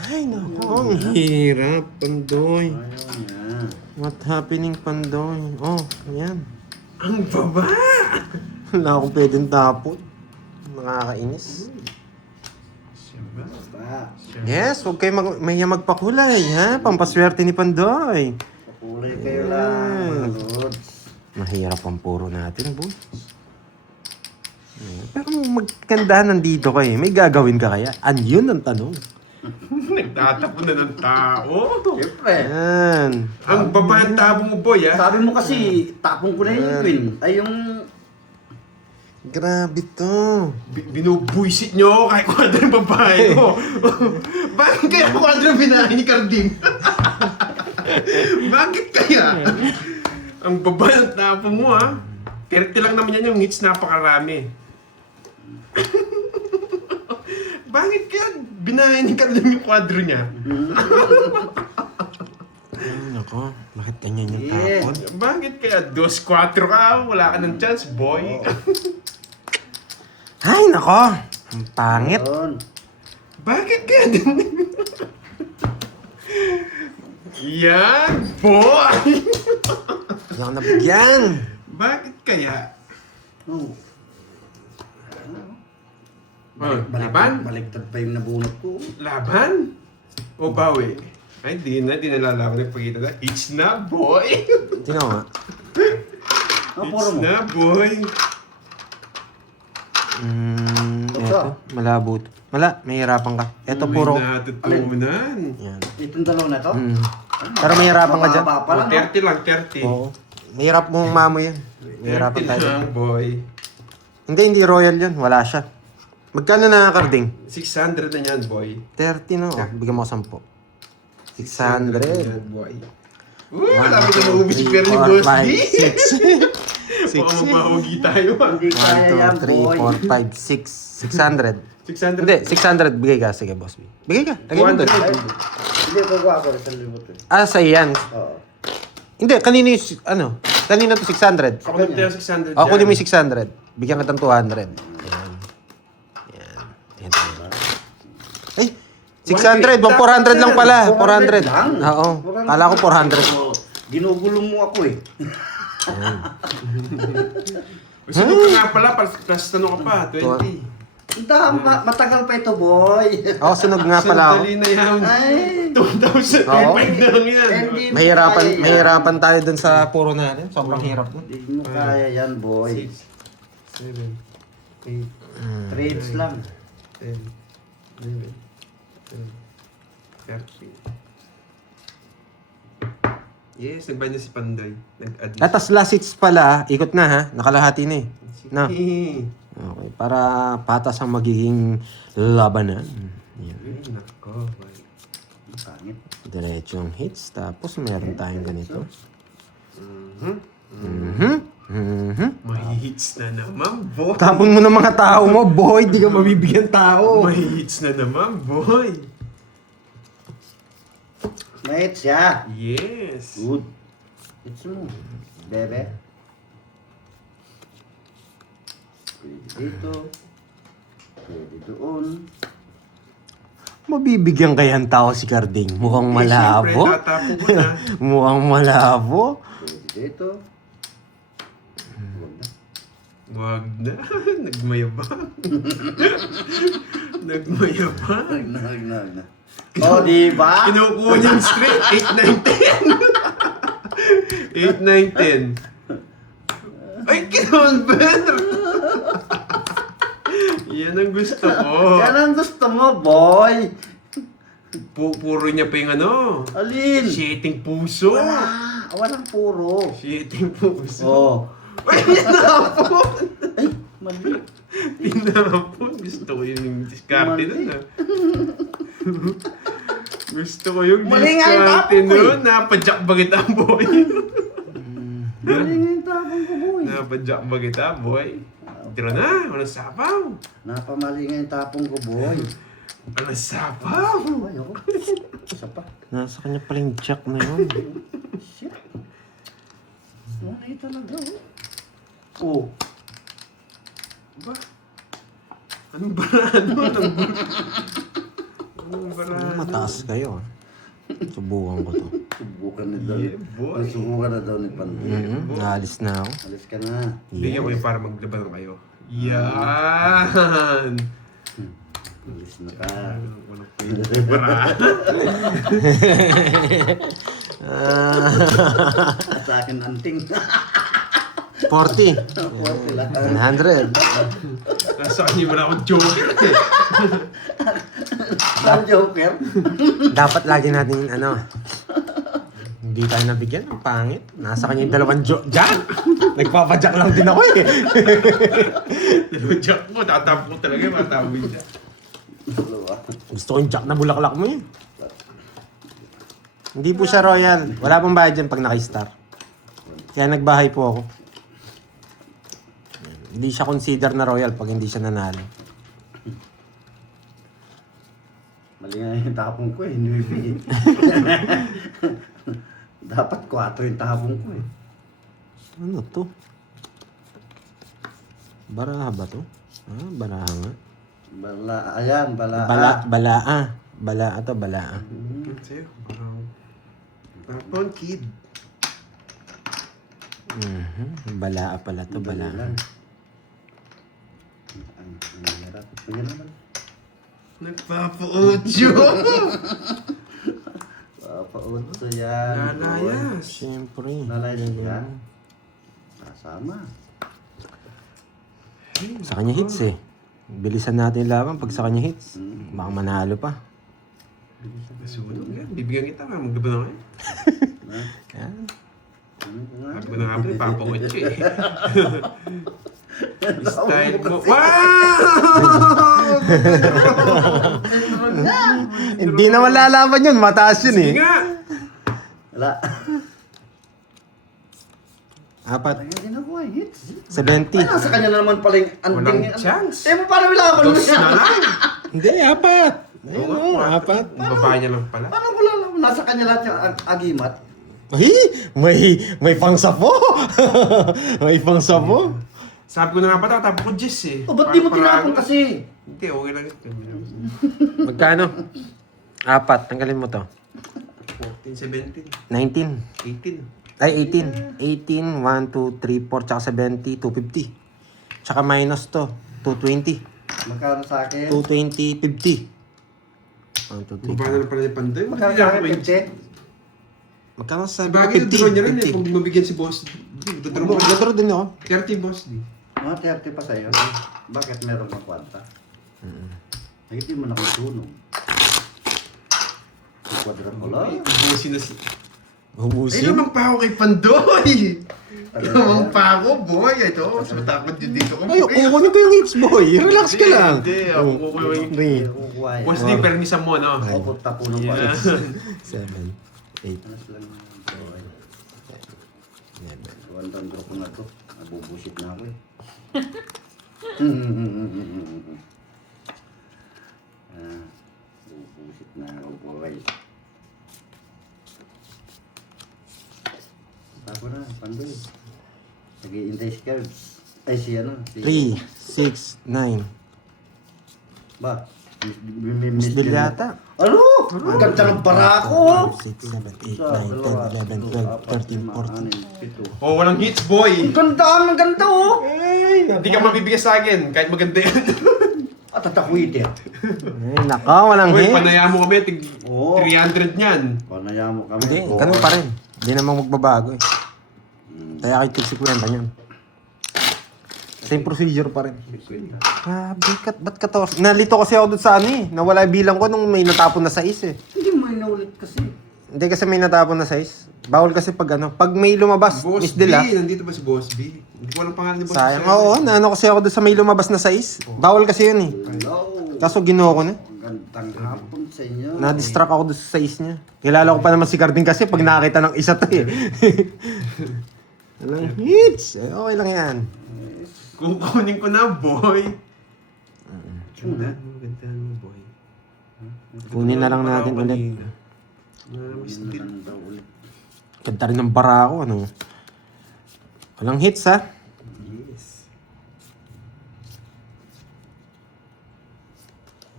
Ay, naku. Ang hirap, Pandoy. Ayun yan. What happening, Pandoy? Oh, ayan. Ang baba! Wala akong pwedeng tapon. Nakakainis. Basta. Yes, huwag kayo mahiya magpakulay, ha? Pampaswerte ni Pandoy. Pakulay kayo lang. Lods. Mahirap ang puro natin, boy. Pero magkandahan nandito kayo. May gagawin ka kaya? Yun ang tanong. Nagtatapon na ng tao. Siyempre. Yan. Ang baba ng tabo mo, boy, ah. Sabi mo kasi, tapong ko na yung twin. Ay yung... Grabe to. Binubuisit nyo ako kahit kwadro yung babae ko. Bakit kaya kwadro binahin ni Carding? Bakit kaya? Ang baba ng tapo mo, ha? 30 lang naman yan yung hits, napakarami. Bakit kaya binahin ni Carding yung kwadro niya? Ay, nako. Bakit ganyan yung Yeah. tapon? Bakit kaya 2-4 ka? Wala ka ng chance, boy. Ay, nako. Ang pangit. Yun. Bakit kaya Yan, boy! Hindi ako nabigyan. Bakit kaya? No. Oh, laban? Baliktad pa yung nabunot ko. Laban? O bawi? Ay, di na lalaban nagpakita na. It's na, boy! Tingnan mo nga. Ang puro It's mo. na, boy! Eto. Malabo to. Wala, mahirapan ka. Eto puro. May natutunan. Yan. Itong dalawa na to? Pero mahirapan ka dyan. Mababa pa lang. 30 lang, 30. Oo. Mahirap mong mamo yan. 30 Mahirapan tayo. lang, boy. Hindi royal yun. Wala siya. Magkano na Carding? 600 na yan, boy. 30 no. Oh, bigyan mo ko 10. 600. yan, boy. Wala mo na maubis yung pera ni Boss D. 6. Baka mapahawagi tayo, ha? Hindi kaya yan, 1, 2, boy. 3, 4, 5, 6. 600. 600. Hindi, 600. Bigay ka. Sige, boss. Bigay ka. Lagay mo doon. 100. Hindi, kukuha ako rin sa libot eh. Ah, sa yan. Oo. Hindi, kanino yung, ano? Kanino to 600? Ako na tayo 600 Ako dyan. din mo yung 600. Bigyan ka ng 200. Ayan. Ayan. Ayan. Ay! 600! 400 lang pala. 400. 400 lang? Oo. Kala ko 400. Ginugulong mo ako eh. Sunod ka nga pala, plus tanong ka pa, 20. Matagal pa ito, boy. Ako, sunog nga pala ako. Sandali na yan. Ay. 2,000 Oo. na lang yan. Hindi mo kaya yan. Mahirapan tayo dun sa puro natin. Sobrang hirap nun. Hindi mo kaya yan, boy. 7, 8, Trades lang. 10, 11, 12, 13. Yes, nagbayad na si Pandoy. Nag-add na. At tas last hits pala, ikot na ha. Nakalahati na eh. Na. Sige. Okay, para patas ang magiging labanan. Yan. Ay, nako. Ang pangit. Diretsong hits. Tapos meron tayong ganito. May hits na naman, boy. Tapon mo ng mga tao mo, boy. Di ka mabibigyan tao. May hits na naman, boy. Mate siya. Yes. Good. It's mo. Bebe. Pwede dito. Pwede doon. Mabibigyan kaya ang tao si Carding. Mukhang malabo. Siyempre, tatapon ko na. Mukhang malabo. Pwede dito. Huwag na. Wag na. Nagmayabang. Nagmayabang. Wag na. Oh, di ba? Kinukuha niyang straight. 8, 9, 10. 8, 9, 10. Ay, kinonvert! Yan ang gusto ko. Yan ang gusto mo, boy. Puro niya pa yung ano. Alin? Shitting puso. Walang puro. Shitting puso. Oh. Ay, tinapon! Ay, mali. Tinapon. Gusto ko yung diskarte Mali. nun ah. Gusto ko yung Mali nga yung diskarte tapon ko eh. nun. Napadyak ba kita, boy? Mali nga yung tapong ko, boy. Napadyak ba kita, boy? Tira na. Walang sapaw. Napamali nga yung tapong ko, boy. Walang sapaw. Boy, ako. Isa pa. Nasa kanya pala yung jack na yun. Shit. Mali talaga, oh. Ba? Anong barado? Anong barado? Mataas kayo. Subukan ko to. Subukan na daw. Yeah, boy. Subukan na daw ni Pandoy. Naalis na ako. Alis ka na. Bigyan ko yung para maglaban kayo. Yan! Alis na ka. Walang pwede barado. Sa akin, anting. 40. 40 lang. 100. Nasa kanya wala akong joker eh. Ang joker. Dapat lagi natin ano. Hindi tayo nabigyan. Ang pangit. Nasa kanya yung dalawang jack. Nagpapadyak lang din ako eh. Tinudyak mo, tatapo ko talaga yung matawin siya. Gusto ko yung jack na bulaklak mo yun. Hindi po siya royal. Wala pong bayad dyan pag naki-star. Kaya nagbahay po ako. Hindi siya consider na royal pag hindi siya nanalo. Mali nga yung tapong ko eh. Hindi bibigyan. Dapat 4 yung tapong ko eh. Ano to? Baraha ba to? Ah, baraha nga. Ayan, bala. Balaa. Balaa to, balaa. Sa'yo, parang... Tapon, kid. Balaa pala to, balaa. Ang hirap. Tingnan naman. Nagpapa-audio! Papautso yan. Lalayas. Siyempre. Nalayas yan. Kasama. Sa kanya hits eh. Bilisan natin laban pag sa kanya hits. Baka manalo pa. Nasunog yan. Bibigyan kita nga, maglaban na kayo. Yan. Sabi ko na nga pala, papa-audio eh. Style mo. Wow! Hindi naman lalaban yun. Mataas yun eh. Sige nga! Wala. 4. Hindi na ko eh. Hits. 70. Ay, nasa kanya na naman pala yung anding. Walang chance. Eh, mo paano nilaban mo Dos na yan? lang. Hindi, 4. Oo Ayun nga, o, 4. Ang babae niya lang pala. Paano wala lang? Nasa kanya lahat yung agimat. Ay, may pangsapo. May pangsapo. Sabi ko na nga pala, tapo ko Jess eh. O, ba't di mo tinapon kasi? Hindi, okay lang ito. Magkano? 4. Tanggalin mo to. 14, 17, 19. 18. Ay, 18. 18, 1, 2, 3, 4, tsaka 70, 250. Tsaka minus to, 220. Magkano sa akin? 220, 50. 1, 2, 3, Baba na lang pala yung panday. Magkano sa akin? 50? Magkano sa Bagay yung draw niya rin eh. Kung mabigyan si boss. Draw mo. Nagdaro din ako. 30 boss di. Mga 30 pa sa'yo. Bakit meron kang kwanta? Hindi mo na kung sunog. Kwadra ko lang. Ubusin na si... Ay, Hubusin. lamang pa ako kay Pandoy! Lamang pa ako, boy! Ito, mas matakot yun dito. Ay, kukunin ko yung hits, boy. Relax ka lang. Hindi, ako kukuha yung... Kukuha yan. Boss di, permisan mo, no? Ako tapo ng Yeah. 7, 8, Anas lang naman. Wandang drop ko na to. Nabubusit na ako eh. Bubusit na ako, boy. Tapo na, Pandoy. Nag-iintay si Curbs. Ay, si ano? Si... 3, 6, 9. Ba? Miss Bill yata. Ano? Ang ganda ng barako. 6, 7, 8, 9, 10, 11, 12, 13, 14. Oh, walang hits, boy! Ang ganda, ang ganda oh. Hindi ka mabibigay sa akin, kahit maganda yan. At tatakwit eh. Ay, nako, walang Uy, hit. panaya mo kami, tig Oo. 300 niyan. Panaya mo kami. Hindi, ganun pa rin. Hindi naman magbabago eh. Kaya kahit 50 niyan. Same procedure pa rin. Grabe, ba't 14? Nalito kasi ako doon sa ano eh. Nawala yung bilang ko nung may natapon na 6 eh. Hindi mo inaulit kasi. Hindi kasi may natapon na 6. Bawal kasi pag ano. Pag may lumabas, Boss Miss B, Del ah. nandito ba si Boss B? Hindi ko alam pangalan ni Boss Sayang. B. Oo, naano kasi ako doon sa may lumabas na 6. Bawal kasi yun eh. Hello. Kaso ginawa ko na. Ang gandang hapon sa inyo. Na-distract ako doon sa 6 niya. Kilala ko pa naman si Carding kasi pag nakakita ng isa to eh. Walang hits. Eh, okay lang yan. Kukunin ko na, boy. Ganda, ganda mo, boy. Kunin na lang natin ulit. Miss Hindi Bill. na daw ulit. Ganda rin ng bara ko, ano. Walang hits, ha? Yes.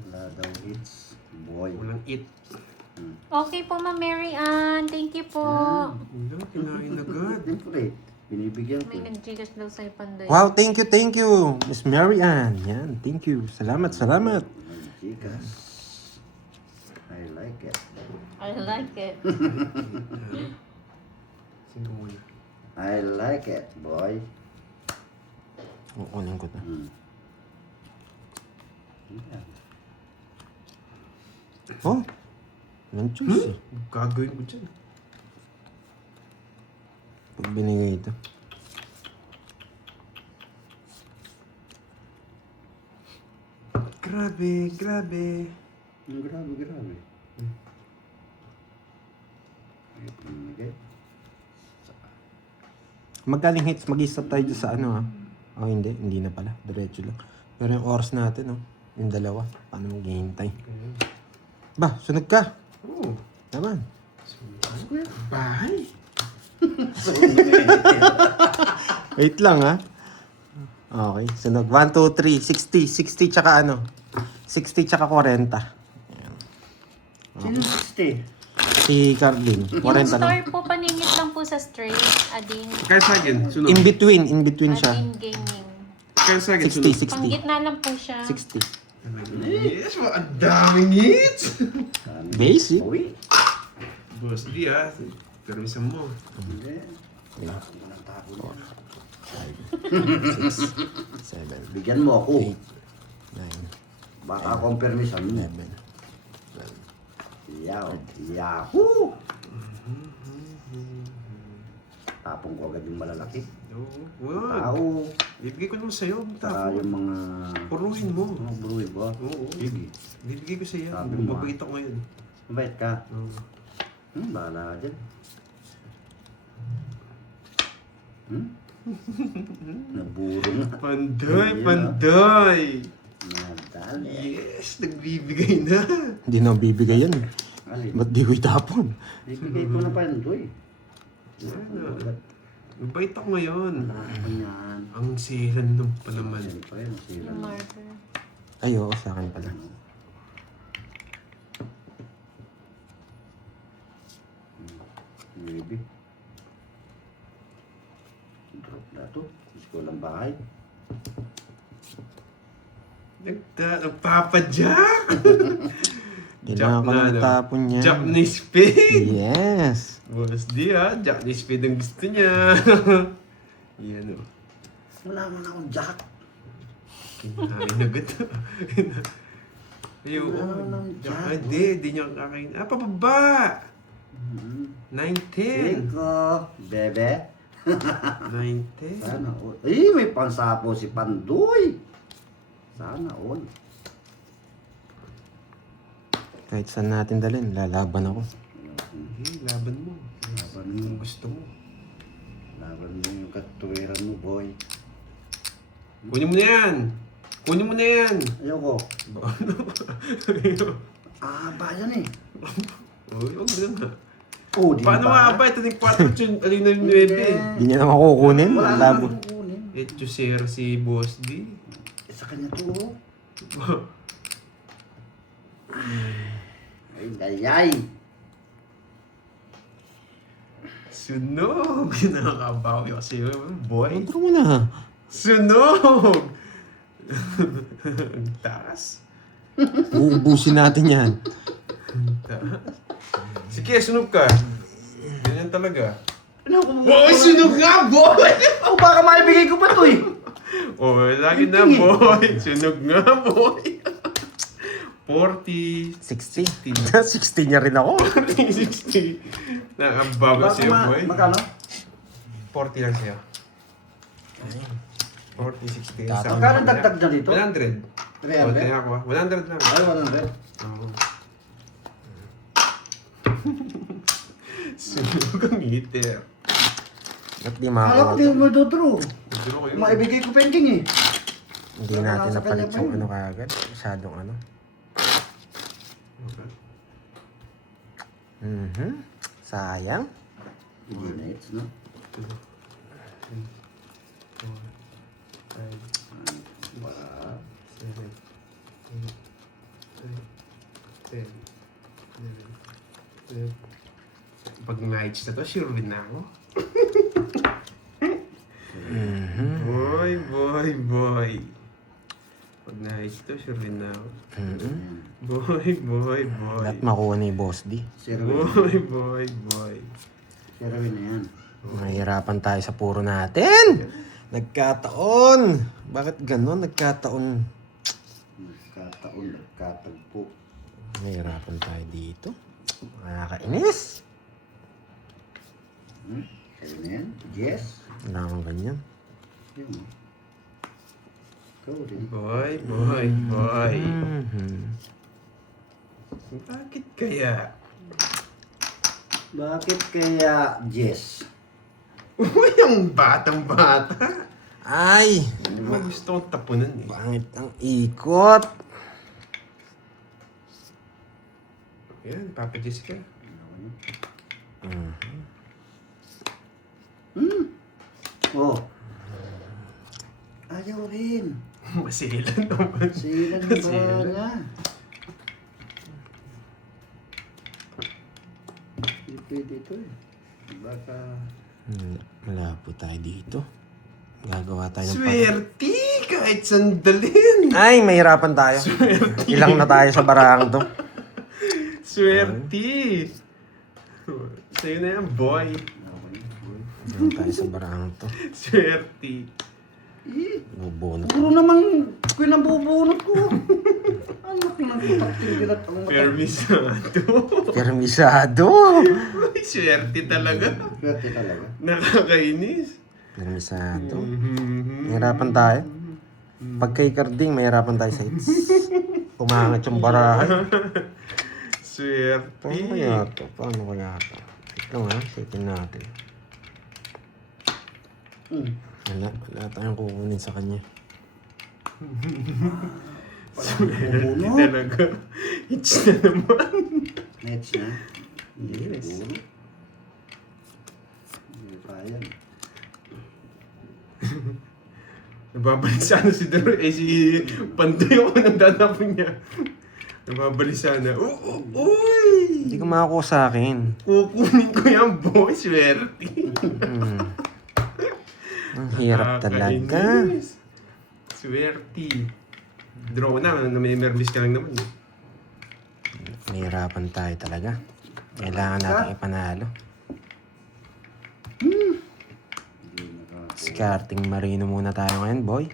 Wala daw hits. Boy. Walang it. Okay po, Ma'am Mary Ann. Thank you po. Wala, kinain agad. Siyempre, binibigyan ko. May nag-gigas daw sa'yo, Pandoy. Wow, thank you, Miss Mary Ann. Yan, thank you. Salamat. Chicas. I like it. I like it. Sino muna? I like it, boy. Kukunin ko to. Yeah. Oh, walang juice eh. Gagawin ko dyan. Pag binigay ito. Grabe, grabe. Grabe, grabe. Ay, pinigay. Magaling hits, mag-stop tayo dyan sa ano ha. Oh, hindi na pala. Diretso lang. Pero yung oras natin, oh. Yung dalawa. Paano maghihintay? Ba, sunod ka. Oo. Naman. Bahay. Wait lang ha. Okay, sunod. 1, 2, 3, 60. 60 tsaka ano? 60 tsaka 40. Sino 60? Si Carlin. 40 Yung lang. store po, paningit lang po sa straight. Ading, Kaya sa akin, sunod. In between siya. Ading Gaming. Kaya sa akin, sunod. 60. Panggitna lang po siya. 60. Yes, ang daming hits. Basic. Uy. Boss D, ah. Permisan mo. Hindi. Yeah. Walang tako niya. 6, 7, Bigyan mo ako. 9, Baka akong permission mo. 11, Yahoo! Tapong ko agad yung malalaki. Oo. Wag. Tao. Bibigay ko naman sa'yo. Saka yung mga... Puruhin mo. Mga buruy ba? Oo. Sige. Bibigay ko sa'yo. Sabi mo, Mabait ako ngayon. Mabait ka. Oo. Bahala ka dyan. Naburo nga. Panday, Ayan, panday. Nadali. Yes, nagbibigay na. Hindi na bibigay yan. Alin? Ba't di ko itapon? Bibigay ko na pa yan, Doy. Mabait ako ngayon. Wala pa yan. Ang silan nung pa naman. Siyempre, nasira Yung na. marker. Ay, oo, sa akin pala. Maybe. Drop na to. Gusto lang bahay. Nagpapadyak! Kailangan ko ng tapon niya. Japanese speed! Yes. Boss D ha, Japanese speed ang gusto niya. Yan o. Wala mo na akong jack. Kinain na agad. Ayun. Wala nang jack. Hindi niya kakain. Ah, pababa! 9-10. Eko, bebe. 9-10. Sana all. Ay, may pansapo si Pandoy. Sana all. Kahit saan natin dalhin, lalaban ako. Hey, laban mo. Laban Kung mo. gusto mo. Laban mo yung katuwiran mo, boy. Kunin mo na yan! Kunin mo na yan! Ayoko. Ah, ba yan eh. Uy, huwag mo na. Oh, di Paano ba? nga ba? Ito yung 4 yun. Alin na yung 9. Hindi niya naman kukunin. Wala Labo. naman kukunin. 8-0 si Boss D. Sa kanya to, oh. Ay. Sunog! Nakakabawi kasi yun, boy. Control mo na. Sunog! Ang taas. Uubusin natin yan. Sige, sunog ka. Ganyan talaga. Boy, sunog nga, boy! Oh, baka maibigay ko pa to eh. Oh, lagi na, boy. Sunog nga, boy. 40. 60. 60 niya rin ako. 60. Nakababa sa'yo, boy. Magkano? 40 lang sa'yo. 40, 60. Magkano dagdag na dito? 100. 300? O, tingnan ko. 100 lang. Ay, 100. Oo. Sunog ang heater. Ba't di Alam ko makakuha? di mo dudro. Duro ko yun. Maibigay ko penking eh. Hindi natin napalit yung ano kagad. Masyadong ano. Sayang. Hindi na ito, no? Pag nights na to, sure win na ako. Boy, boy, boy. Pag nights to, sure win na ako. Boy, boy, boy. Lahat makuha ni Boss D. Zero Boy, boy, boy. na yan. Mahirapan tayo sa puro natin. Nagkataon. Bakit ganon? Nagkataon. Nagkatagpo. Mahirapan tayo dito. Nakakainis. Sa'yo na yan? Yes? Wala akong ganyan. Yun. Go din. Boy, boy, boy. Mhm. Bakit kaya? Bakit kaya yes? Uy, ang batang-bata. Ay! Hindi mo gusto kong tapunan eh. Pangit ang ikot. Yan, Papa Jessica. Oh. Ayaw rin. Masilan naman. Silan na ba niya? Hindi pwede ito eh. Baka... Malabo tayo dito. Gagawa tayo ng Swerte! Kahit sandalin! Ay, mahirapan tayo. Ilang na tayo sa barang to. Swerte! Sa'yo na yan, boy. Ilang tayo sa barang to. Swerte. Bubunot. Puro namang pinabubunot ko. Ano pinagtatinggilat ang mata? Permisado. Permisado. Uy, swerte talaga. Swerte talaga. Nakakainis. Permisado. Mahirapan tayo. Pag kay Carding, mahirapan tayo sa hits. Umangat yung barahan. Swerte. Paano kaya to? Paano kaya to? Ito nga, sitin natin. Wala tayong kukunin sa kanya. Swerte talaga. It's na naman. Nets na? Yes. Puro. Hindi pa yan. Nababalik sana si Dero. Si Pandoy ako nang dadapon niya. Nababalik sana. Uy! Hindi ko makakuha sa akin. Kukunin ko yan, boy. Swerte. Ang hirap talaga. Nakakainis. Swerte. Draw na. May mermis ka lang naman. Mahirapan tayo talaga. Kailangan natin ipanalo. Skarting Marino muna tayo ngayon, boy.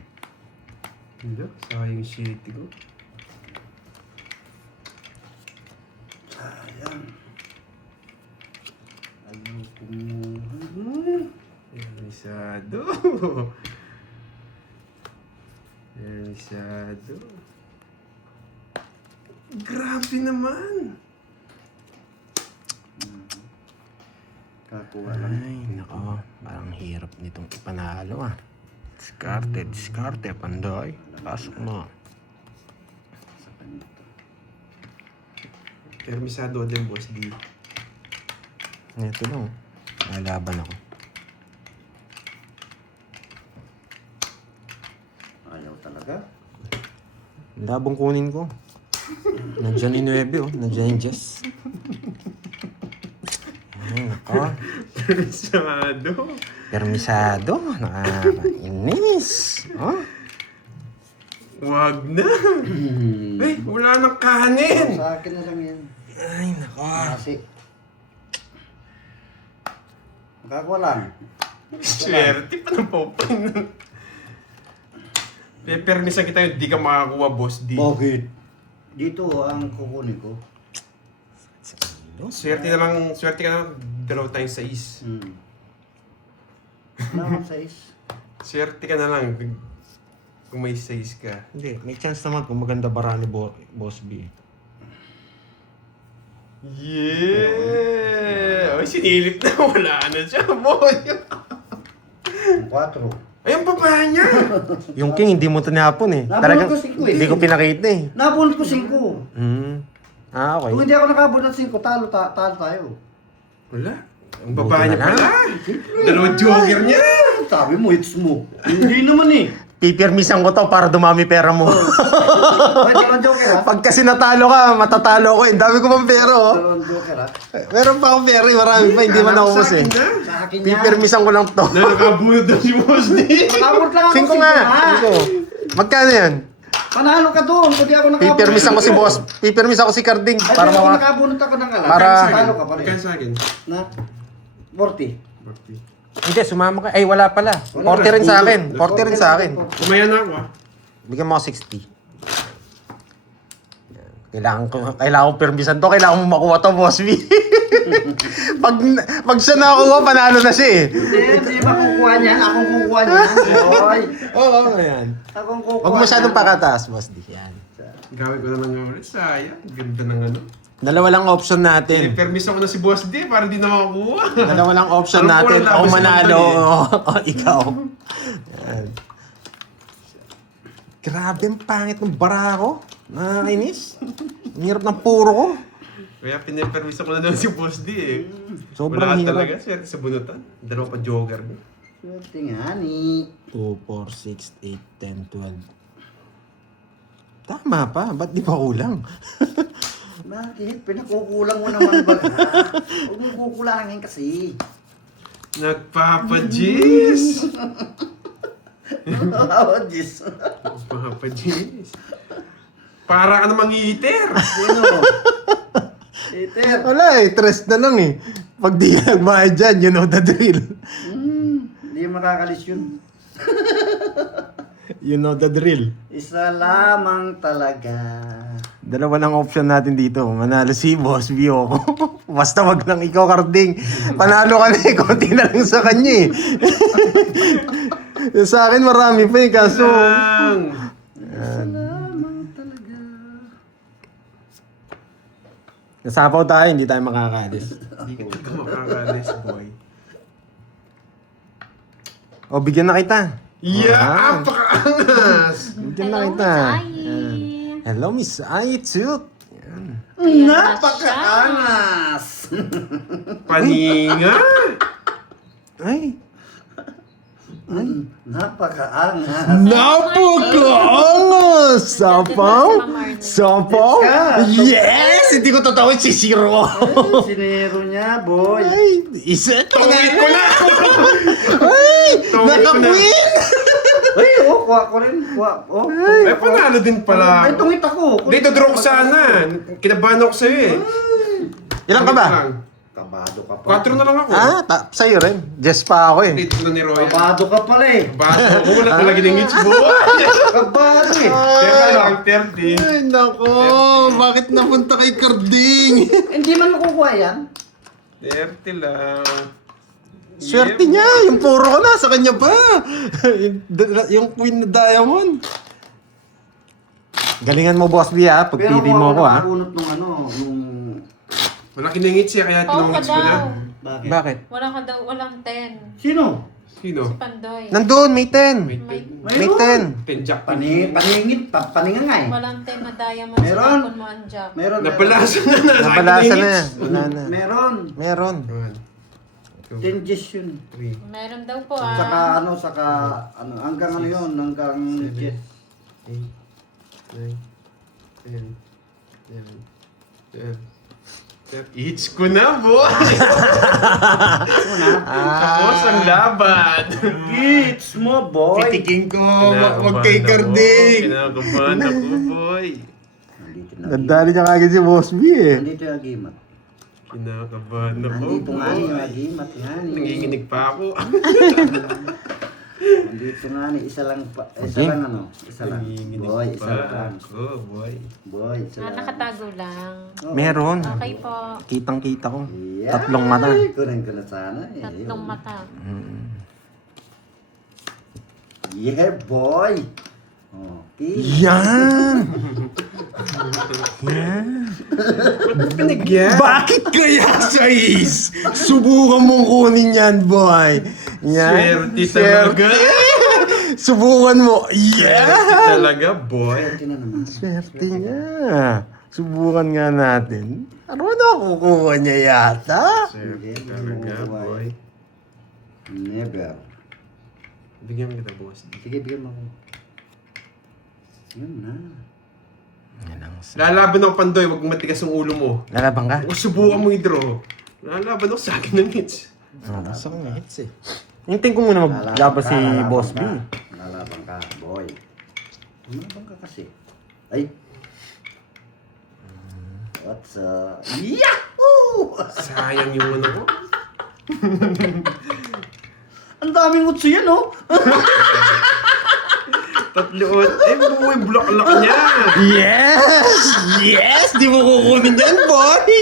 Hindi. Sayang shit ko. Sayang. Ayaw kumuha. Permisado. Permisado. Grabe naman. Kakuha lang. Ay, nako. Parang hirap nitong ipanalo ah. Diskarte, Pandoy. Pasok mo. Sa kanya to. Permisado din, boss D. Ito lang. Lalaban ako. Ayaw talaga. Labong kunin ko. Nandiyan yung 9, oh. Nandiyan yung Jess. Ay, nako. Permisado. Permisado. Nakakainis. Oh. Wag na. Ay, wala nang kanin. Sa akin na lang yan. Ay, nako. Kasi. Magkakawa lang. Swerte pa ng popang. Pepermisan kita yung di ka makakuha, boss D. Bakit? Dito ang kukunin ko. Swerte ka na lang 2 times 6. Naman sa is. Swerte ka na lang kung may 6 ka. Hindi, may chance naman kung maganda bara ni Boss B. Yeah! Ay, sinilip na. Wala na siya, boy. Ang 4. Ay, ang baba niya. Yung king, hindi mo tinapon eh. Nabunot Talagang, ko 5 eh. hindi ko pinakita eh. Nabunot ko 5. Ah, okay. Kung hindi ako nakabunot 5, talo tayo. Wala. Ang baba Buti niya na lang. pala. 2 joker niya. Sabi mo, hits mo. Hindi naman eh. Pipirmisan ko to para dumami pera mo. May dalawang joker ha? Pag kasi natalo ka, matatalo ko eh. Dami ko pang pera oh. Dalawang joker ha? Meron pa akong pera eh. Marami pa, hindi man naubos eh. Sa akin yan. Pipirmisan ko lang to. Na nakabunod daw si Boss D. Nakabunot lang ako 5 nga. 5. Magkano yan? Panalo ka doon. Pwede ako nakabunot. Pipirmisan ko si boss. Pipirmisan ko si Carding. Ay, Para ako mga... nakabunot ako ng alas. Para- Talo ka pa rin. Magkano sa akin? Na? 40. Hindi, sumama ka. Ay, wala pala. Wala 40 rin sa akin. 40 rin sa akin. Kumaya na ako, ah. Bigyan mo ako 60. Kailangan ko permisan to. Kailangan mo makuha to, boss B. pag siya nakakuha, panalo na siya eh. Hindi makukuha niya. Akong kukuha niya. Hoy. Oo, ayan. Akong kukuha Huwag masyadong pakataas, boss D. Yan. Gawin ko na lang nga ulit. Sayang. Ganda ng ano. Dalawa lang option natin. Permisan ko na si Boss D para di na makakuha. Dalawa lang option Alam ko natin. lang Ako laban si manalo Mantan o ikaw. Yan. Grabe ang pangit ng bara ko. Nakakainis. Ang hirap ng puro ko. Kaya pinipermisan ko na lang si Boss D eh. Sobrang Wala hirap. talaga. Swerte sa bunutan. 2 pa joker. Swerte nga ni. 2, 4, 6, 8, 10, 12. Tama pa. Ba't di pa kulang? Bakit? Pinakukulang mo naman ba? Huwag mo kukulangin kasi. Nagpapajis! Oh, jeez. Nagpapajis. Para ka namang iter. Sino? Peter. Wala eh. Stress na lang eh. Pag di nagbayad dyan, you know the drill. Hindi makakalis yun. You know the drill. Isa lamang talaga. Dalawa lang option natin dito. Manalo si Boss B o ako. Basta wag lang ikaw, Carding. Panalo ka na eh. Konti na lang sa kanya eh. Yung sa akin marami pa eh. Kaso... Isa lamang talaga. Nasapaw tayo, hindi tayo makakalis. Hindi ka makakalis, boy. O, bigyan na kita. Yeah! Pakaangas! Bigyan na Hello, kita. Miss Ai. Yan. Hello, Miss Ai, too. Yan. Napakaangas! Paninga! Ay. Napakaangas. Napakaangas! Sapaw? Sapaw? Yes! Yes! Hindi ko tatawid si Zero. Sinero niya, boy. Ay, isa ito Tuwid ko na! Ay, Tuwid ko na. naka-queen! Ay, oh, kuha ko rin. Kuha, oh. Ay, panalo din pala. Ay, tungit ako. Dito draw ko sana. Kinabahan ako sa'yo eh. Ilan ka ba? Kabado ka pa. 4 na lang ako. Ah, sa'yo rin. Just pa ako eh. Dito na ni Roy. Kabado ka pala eh. Baso ko. Wala talaga ng hits boy. Kabado eh. Teka lang, 30. Ay, nako. Bakit napunta kay Carding? Hindi man makukuha yan. 30 lang. Swerte niya. Yung puro ko na. Sa kanya pa. yung Queen na Diamond. Galingan mo, Boss B, ha? Pagpili mo ako, ha? nakabunot nung ano, nung... Malaki ng hits eh, kaya Oo ka tinungits ko na. daw. Bakit? Bakit? Wala ka daw, walang 10. Sino? Sino? Si Pandoy. Nandun, may 10. May May, May 10. 10 jack. Paningin nga eh. walang 10 na diamond sa Meron. tapon mo ang jack. Meron. Napalasa na na. Nabalasa na. Wala na. Meron. Meron. 10 Gs yun. 3, Meron daw po Saka hanggang ano yun, hanggang Gs. 8, 9, 10, Eats ko na, boy! Tapos ang laban! Gits mo, boy! Titiking ko, Kinakabahan ako, boy! Nandito na. Nandali niya kagad si Boss B eh. Nandito yung agimat. Kinakabahan ako, Nandito nga ni yung boy! agimat. Yan, eh. Nanginginig pa ako. Nandito nga ni, isa lang ano? Isa lang. Nanginginig Boy, isa pa lang. ako, boy. Boy, isa lang. Nakatago lang. Oo. Meron. Okay po. Kitang-kita ko. Yeah. Tatlong mata. Kunin ko na sana. Eh. Tatlong mata. Yeah, boy! Okay. Yan! Yan! Ba't pinigyan? Bakit kaya size? Subukan mong kunin yan, boy. Yan. Swerte talaga. Subukan mo. Swerte Yeah! talaga, boy. Swerte na naman. Swerte nga. Subukan nga natin. Ano kukuha niya yata? Swerte talaga, boy. Never. Bigyan kita, boss. Sige, bigyan mo ako. Yun na. Lalaban ako, Pandoy. Huwag matigas ang ulo mo. Lalaban ka? Huwag subukan mo i-draw. Lalaban ako sa akin ng hits. Gusto ko nga hits eh. Hintayin ko muna maglaban si Boss B. Lalaban ka, boy. Lalaban ka kasi. Ay! What's up? Yahoo! Sayang yung ano ko. Ang daming utso yan, oh! Tatloon. Eh, buhay block-lock niya. Yes! Yes! Di mo kukunin yan, boy!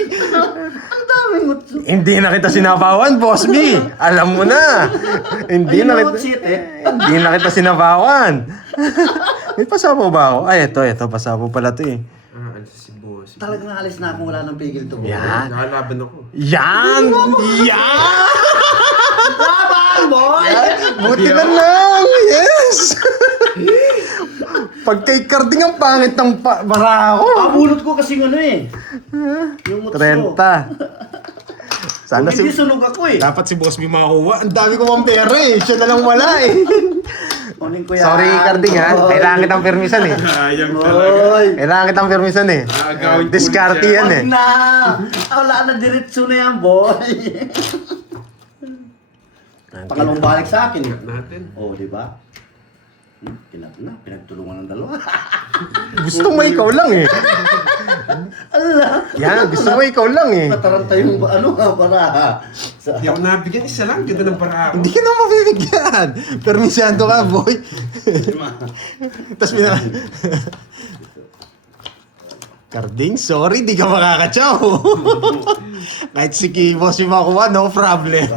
Ang daming utso. Hindi na kita sinabawan, Boss B. Alam mo na. Hindi Ayun na na kita... utsit, eh. Hindi na kita sinabawan. May pasabaw ba ako? Ay, ito. Pasabaw pala to eh. Alis si boss. Talagang alis na akong wala ng pigil to. Yan. Lalaban ako. Yan! Yan! Laban, boy! Buti na lang! Yes! Pag kay Carding ang pangit ng bara ako. Abulot ko kasi ano eh. Yung utso. 30. Sana Hindi si... sunog ako eh. Dapat si Boss B makakuha. Ang dami ko mang pera eh. Siya na lang wala eh. Kunin ko yan. Sorry, Carding ha. boy. Kailangan kitang permisan eh. Sayang talaga. Boy! Kailangan kitang permisan eh. Agawin ko Diskarte siya. yan eh. Wag na! Wala na, diretso na yan, boy. Pangalawang balik sa akin eh. Natin. Oh, di ba? Pinagtulungan ng dalawa. Gusto mo ikaw lang eh. Ala! Yan, gusto mo ikaw lang eh. Nataranta yung ano ha, para sa... Hindi ako nabigyan. Isa lang. Ganda ng para ako. Hindi ka na mabibigyan. Permisyado ka, boy. Tapos Carding, sorry, di ka makakatsaw. Kahit si Boss yung makuha, no problem.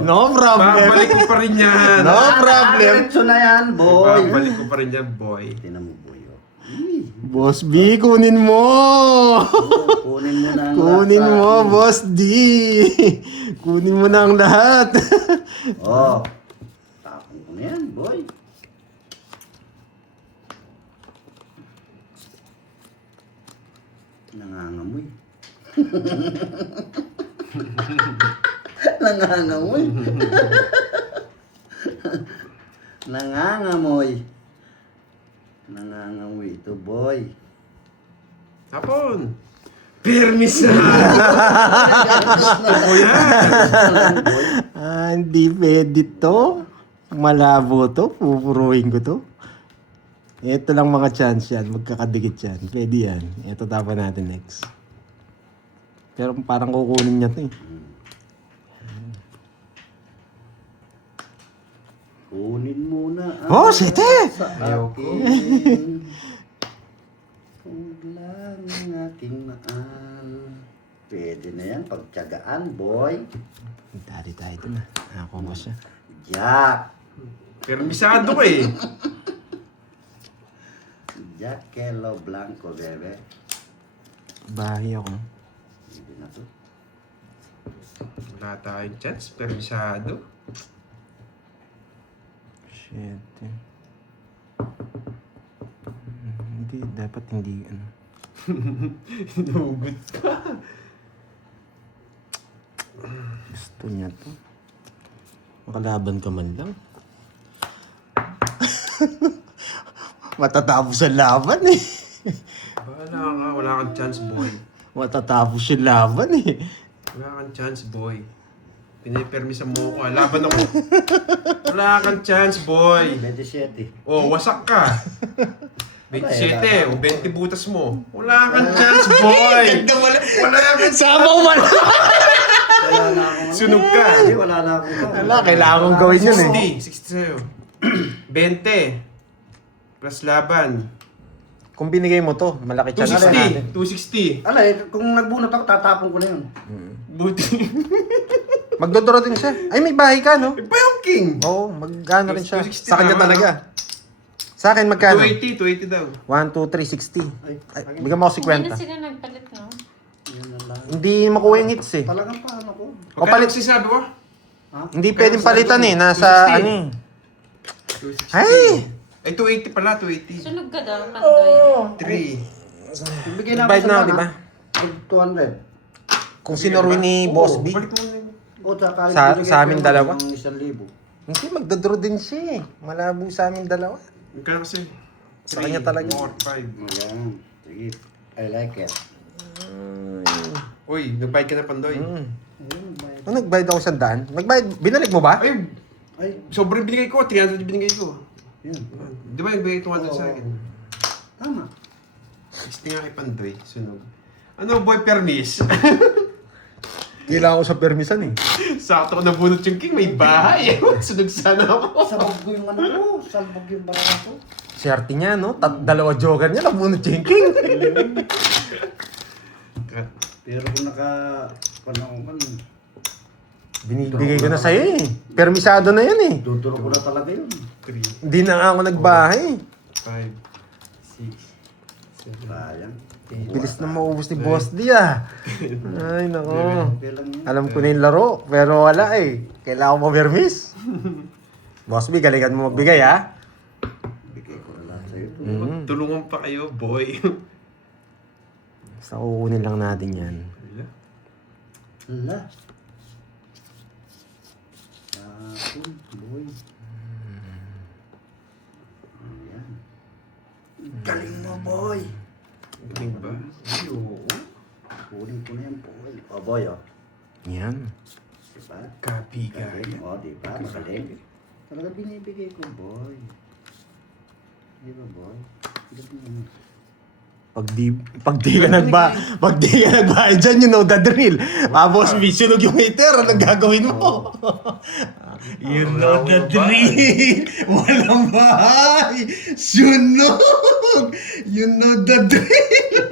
No problem. Babalik ko pa rin yan. No problem. Diretso na yan, boy. Babalik ko pa rin yan, boy. Tinan mo, boy. Oh. Boss B, kunin mo. Kunin mo na ang Kunin lahat sa mo, akin. Boss D. Kunin mo na ang lahat. Oh. Tapon ko na yan, boy. Nangangamoy. Nangangamoy. Nangangamoy. Nangangamoy ito, boy. Tapon. Permisa. Ako yan. Hindi pwede to. Malabo to. Pupuruin ko to. Ito lang mga chance yan. Magkakadikit yan. Pwede yan. Ito tapan natin next. Pero parang kukunin niya to eh. Kunin mo na Oh, sete! sa Ayaw ko. akin. Huwag lang ang aking mahal. Pwede na yan, pagtyagaan, boy. Dali tayo ito na. Nakakuha siya. Jack. Permisado ko eh. Jack Kelo Blanco, bebe. Bahay ako. Hindi na to. Wala tayong chance. Permisado. Shit. Hindi, dapat hindi ano. Inugot ka. Gusto niya to. Makalaban ka man lang. Matatapos ang laban eh. Bahala Wala kang chance, boy. Matatapos yung laban eh. Wala kang chance, boy. Pinipermisa mo ko. Laban ako. Wala kang chance, boy. 27. Oh, wasak ka. 27 o 20 butas mo. Wala kang chance, boy. Wala kang Sama ko man. Wala na akong Sunog ka. Hindi, wala na akong Wala, kailangan kong gawin yun eh. 60 sa'yo. 20. Plus laban. Kung binigay mo to, malaki chance na natin. 260. 260. Ala, kung nagbunot ako, tatapon ko na yun. Buti. Magdodoro din siya. Ay, may bahay ka, no? Iba yung king. Oo, magkano rin siya. 260 Sa kanya tama, talaga. Sa akin, magkano? 280 daw. 1, 2, 3, 60. Ay, bigyan mo ako Hindi na 50. sila nagpalit, no? Yun na lang. Hindi makuha yung hits eh. Talagang paano ko? O, palit- si sabi ko? Ha? Hindi pwedeng palitan eh. Nasa 260. ano eh. 260. Ay! Ay, 280 pala, 280. Sunog ka daw, Pandoy. 3. Ibigay na Bayad na ako, di ba? 200. Kung sinorwin ni Boss B. Balik mo na yun. O, tsaka Sa amin dalawa? 1,000. Hindi, magdodraw din siya eh. Malabo sa amin dalawa. Magkano kasi? Sa kanya talaga. 4, 5. Ayan. Sige. I like it. Uy, nagbayad ka na, Pandoy. Hmm. Ayun, bayad. Ano, nagbayad ako 100? Nagbayad, binalik mo ba? Ay, Ay, sobrang binigay ko. 300 binigay ko. yun. Di ba nagbigay 200 sa Oo. akin? Tama. 60 nga kay Pandoy. Sunog. Ano, boy, permis? Kailangan ko sa permisan eh. Sakto ko nabunot yung king. May bahay. Sunog sana ako. Sabog ko yung ano ko. Sabog yung barang ko. Swerte niya, no? Dalawa joker niya, nabunot yung king. Pero kung panahon ka, Binibigay ko na sa'yo eh. Permisado na yan eh. duduro ko na talaga yun. 3, Hindi na nga ako nagbahay. 5, 6, 7, Sayang. Bilis na maubos ni Boss D ah. Ay, nako. Okay lang yun. Alam ko na yung laro, pero wala eh. Kailangan mo permis. Boss B, galingan mo magbigay ah. Bigay ko na lang sa'yo. Tulungan pa kayo, boy. Basta kukunin lang natin yan. Hala. Tapon, boy. Ayan. Galing mo, boy. Galing ba? Ay, oo. Kunin ko na yan, boy. O, boy, o. Yan. Diba? Kabiga. Galing, o, diba? Magaling. Talaga binibigay ko, boy. Diba, boy? Galing mo. Pag di ka nagbayad dyan, you know the drill. Boss B, sunog yung meter, anong gagawin mo? You know the drill. Walang bahay. Sunog. You know the drill.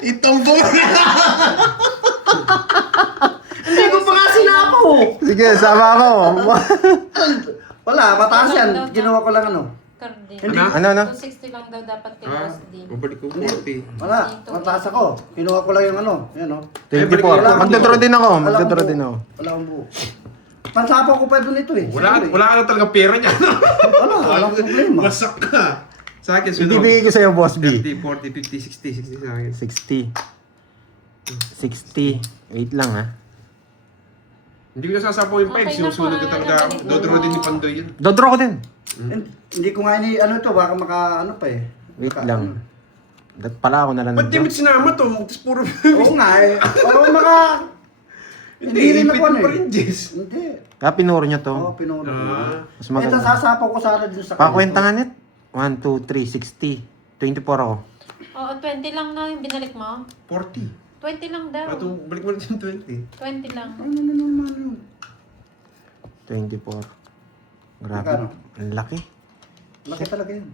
Itombong na. Hindi ko pa nga sinako! Sige, sama ko. Wala, mataas yan. Ginawa ko lang ano. Carding. Hindi. Ano? 260 lang daw dapat kay Ha? Boss D. Mabalik ko 40. Wala, mataas ako. Kinuha ko lang yung ano. Yan o. 24. Magdodraw din ako. Magdodraw din ako. Wala akong buo. Pansapaw ko pa doon ito eh. Wala ka na talaga pera niya. Wala, walang problema. Wasak ka. Sa akin, sunog. Ibibigay ko sa'yo, Boss B. 30, 40, 50, 60 sa akin. 60. Wait lang ha. Hindi ko nasasapo yung 5. Okay na Sinusunog po, ka talaga. nabalik mo. Dodro din ni Pandoy yun. Dodraw ko din. Hindi ko nga ini ano to, baka ano pa eh. Wait lang. Dat pala ako nalang Ba't di mo sinama to? Tapos puro... Oo nga eh. Oo, Hindi rin ipit ako mo ano pa eh. rin, Jess. Hindi. Kaya pinuro niya to. Oo, pinuno ko. Mas Eh, maganda. nasasapaw ko sana din sa Pakwenta nga net. 1, 2, 3, 60. 24 ako. Oo, 20 lang na yung binalik mo. 40. 20 lang daw. Balik mo rin yung 20. 20 lang. Ano naman yun? 24. Grabe. Magkano? Ang laki. Laki talaga yun.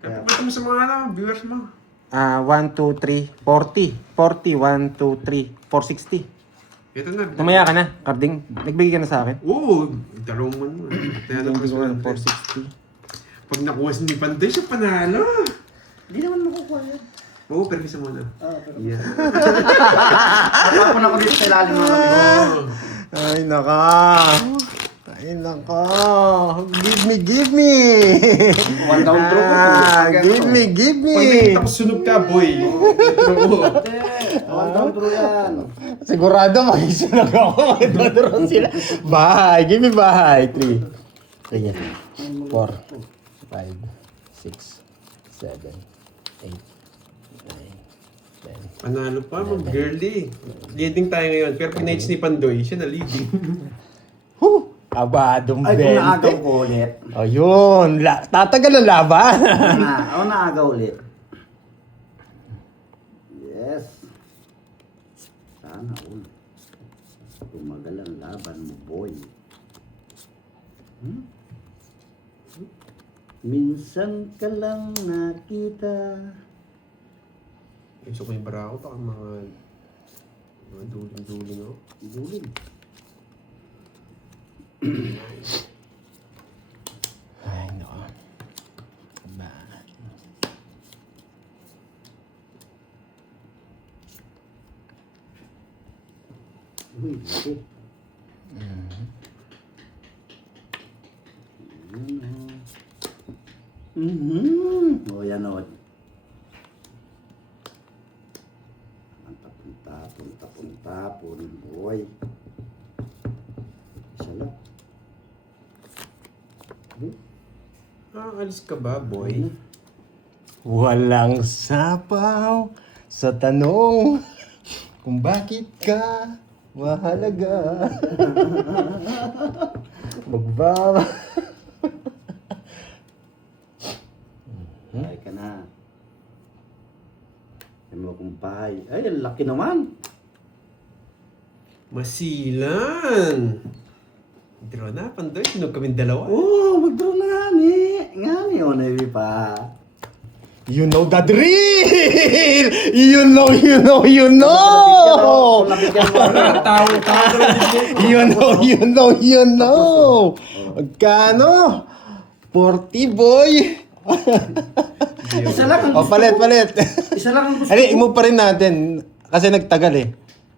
Kaya pagkita mo sa mga viewers mo. 1, 2, 3, 40. 40, 1, 2, 3, 460. Ito na. Tumaya ka na, Carding. Nagbigay ka na sa akin. Oo, dalawang man mo. Kaya na Hindi ko na plus 460. Pag nakuha si Pandoy, siya panalo. Hindi naman makukuha yan. Oo, permisa muna. Pero Yeah. natapon ako dito sa ilalim ng Oo. Ay, naka. Ay, naka. Give me. One down throw ko. Give me. Pag nakita ko sunog ka, boy. Oo. One down throw yan. Sigurado makisunod ako. Magdodoro sila. Bahay. Give me bahay. 3. Sige. 4. 5. 6. 7, 8, 9, 10. Panalo pa, mag-girly. Leading tayo ngayon. Pero pag ni Pandoy, siya na leading. Abadong Ay, kung 20. naagaw ko ulit. O yun, tatagal ang laban. Ako naagaw ulit. Yes. Sana all. Tumagal ang laban mo, boy. Hmm? Minsan ka lang nakita. Gusto ko yung barako, baka mga duling-duling ako. Duling. Ay, nako. Ba. Uy, bakit? Oh, yan o. Tapon, boy. Isa lang. Alis ka ba, boy? Walang sapaw sa tanong kung bakit ka mahalaga. Magbaba. Ay ka na. Ay mo kong bahay. Ay, ang laki naman. Masilan! Draw na, Pandoy. Sinog kaming dalawa. Oh, mag-draw na nga ni. Nga ni, o naibi pa. You know the drill! You know! Tao You know! Magkano? 40, boy! Isa lang ang O, gusto palit. ko. Isa lang ang gusto Ano, ko. i-move pa rin natin. Kasi nagtagal eh.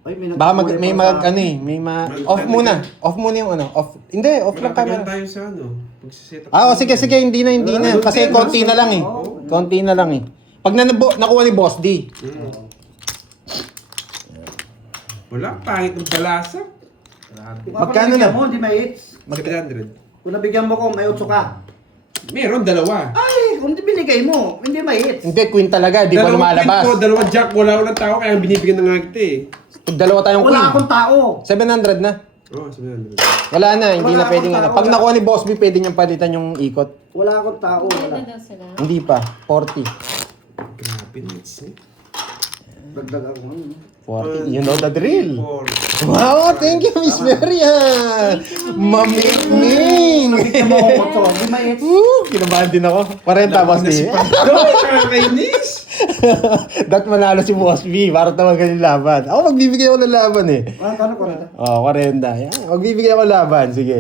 Ay, Baka nagkukulay may pa sa- off muna. Off muna yung ano. Off. Hindi, off lang Malatagal camera. tayo sa ano. Pagsiset up. Sige, hindi na. Kasi konti na lang eh. Oo. Konti na lang eh. Pag nakuha ni Boss D. Wala, pangit ng balasa. Kung ako Magkano nabigyan na? mo, hindi may hits. 700. Kung nabigyan mo ko, may 8 ka. Meron, dalawa. Ay, kung hindi binigay mo, hindi may hits. Hindi, queen talaga. Di pa Dalawang lumalabas. pin ko, dalawang jack, wala ko ng tao, kaya binibigyan ng nga kita eh. Pag dalawa tayong Wala queen. akong tao. 700 na. Oo, 700. Wala na, hindi Wala na pwedeng akong ano. tao, Pag wala. nakuha ni Boss B, pwede niyang palitan yung ikot. Wala akong tao. Wala Wala. na daw sila. Hindi pa, 40. Grabe, nuts eh. Dagdag ako. 40, you know the drill. 4. Wow, thank you, Miss Marian. Mamikming. Nabigyan mo ako 8, hindi may hits. Kinabahan din ako. 40, Boss B. Kakainis! Dat manalo si Boss B para tawagan yung laban. Ako magbibigay ako ng laban eh. Kano ko na? Oh, 40. Yan. Magbibigay ako ng laban. Sige.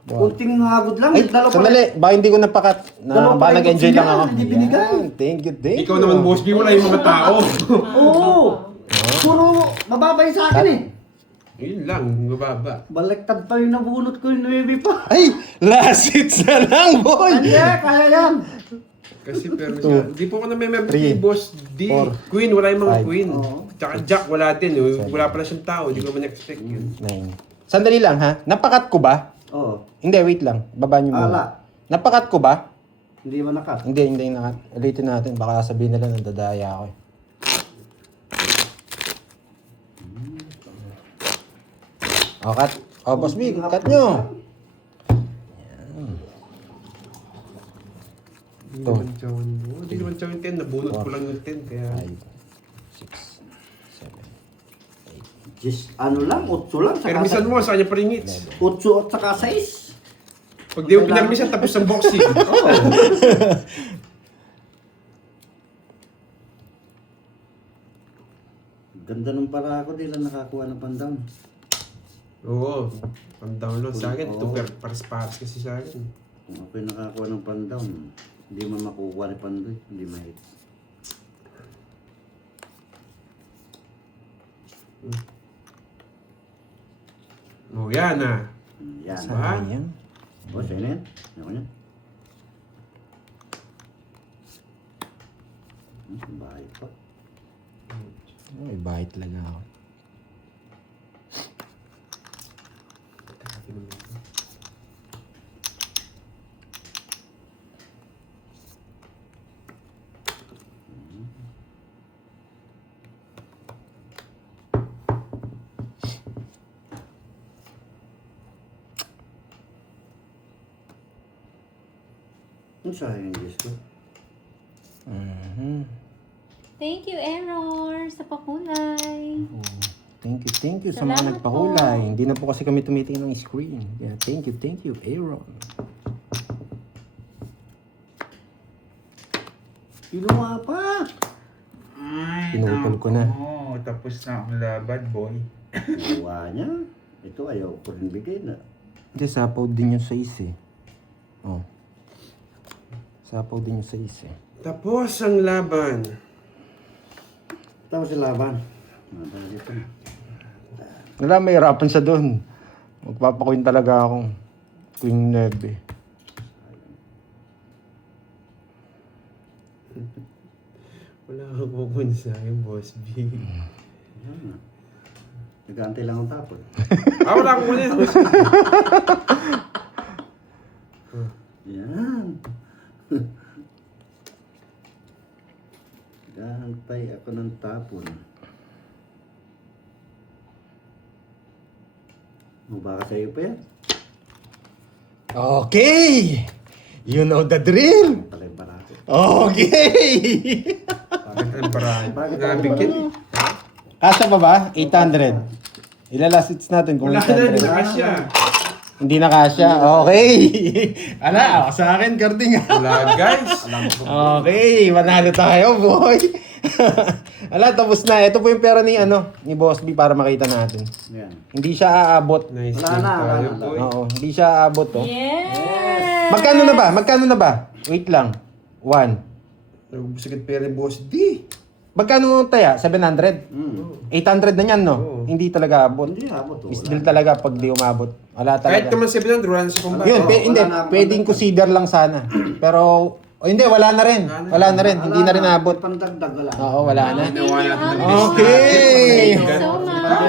Kunting hagod lang. Ay, dalawa pa- sandali. Baka hindi ko napakat. Dalawa pa Baka rin nag-enjoy lang yan, ako. hindi binigay. Yan. Thank you. Ikaw naman, Boss B, wala yung mga tao. Oo. Puro mababay sa akin eh. Yun lang, mababa. Baliktad pa yung nabunot ko yung 9 pa. Ay, last hits na lang, boy. Hindi, kaya yan. Kasi pero siya, di po ako na-member Three. kay Boss D. Four. Queen, wala yung mga Five. queen. Oo. Tsaka Jack, wala din. Wala pala siyang tao, di ko man expect yun. 9. Sandali lang ha. Napakat ko ba? Oo. Hindi, wait lang. Baba niyo Ala. muna. Napakat ko ba? Hindi mo nakat. Hindi nakat. Ulitin natin. Baka sabihin nila nandadaya ako eh. O, cut. O, Boss B, cut nyo. Hindi naman tsawin mo. Hindi naman tsawin 10. Nabunot ko lang yung 10. Kaya 5, 6, 7. Just ano lang, 8 lang. permisan mo, sa kanya pa rin hits. 8 at saka 6. Pag di mo pinarmisan, tapos ang boxing. Oo. Ganda nung para ako, di lang nakakuha ng pandown. Oo. Pang download sa akin. Oo. Ito pares-pares kasi sa akin. Kung ako'y nakakuha ng pandown, hindi man makukuha ni Pandoy, hindi mahit. Oh, yan ah. Yan. Sayang. O, sa'yo na yan. Ako yan. Bahay pa. Ay, bahay talaga ako. Grabe naman ito. Ang sayang yung Diyos ko. Mhm. Thank you, Error, sa pakulay. Oh, thank you sa mga Salamat nagpakulay. po. Hindi na po kasi kami tumitingin ng screen. Yeah, thank you, Aaron. Kinuha pa! Ay, Pinutol ko na. Oo, tapos na ang laban, boy. Kinuha niya. Ito ayaw ko rin bigay na. Hindi, sapaw din yung size eh. Oh. Sapaw din yung size eh. Tapos ang laban. Tapos yung laban. Nandala dito na. Wala, may hirapan siya doon. Magpapakuin talaga ako. Queen 9. Wala kang pupunsa yung boss B. Yan na. Nag-aantay lang ang tapon. Wala akong muna. Yan. Nag-aantay ako ng tapon. Baka sa'yo pa yan. Okay! You know the drill! Pala yung barako. Okay! Bakit ang paraan? Bakit Nabigyan eh. Kasya pa ba? 800. Ilalas hits natin kung Wala na, hindi 800. na kasya. Hindi na kasya. Okay! Ala, ako sa akin, Karding. Wala guys. Okay, manalo tayo, boy. Ala, tapos na. Ito po yung pera ni Boss B para makita natin. Yan. Hindi siya aabot. Nice Wala game na, tayo, wala na. boy. Oo, hindi siya aabot, oh. Yes! Magkano na ba? Wait lang. 1. Nagbusagat pera ni boss D. Magkano taya? 700? 800 na yan, no? Oo. Hindi talaga abot. Hindi abot. Oh. Still talaga pag di umabot. Wala Kahit talaga. naman 700, wala na sa kumbaya. Yun, wala hindi. na akong Pwedeng consider lang sana. Pero, hindi, wala na rin. Wala na rin. Hindi na rin abot. Pandagdag wala. Oo, wala na. Ginawa natin ng business. Okay!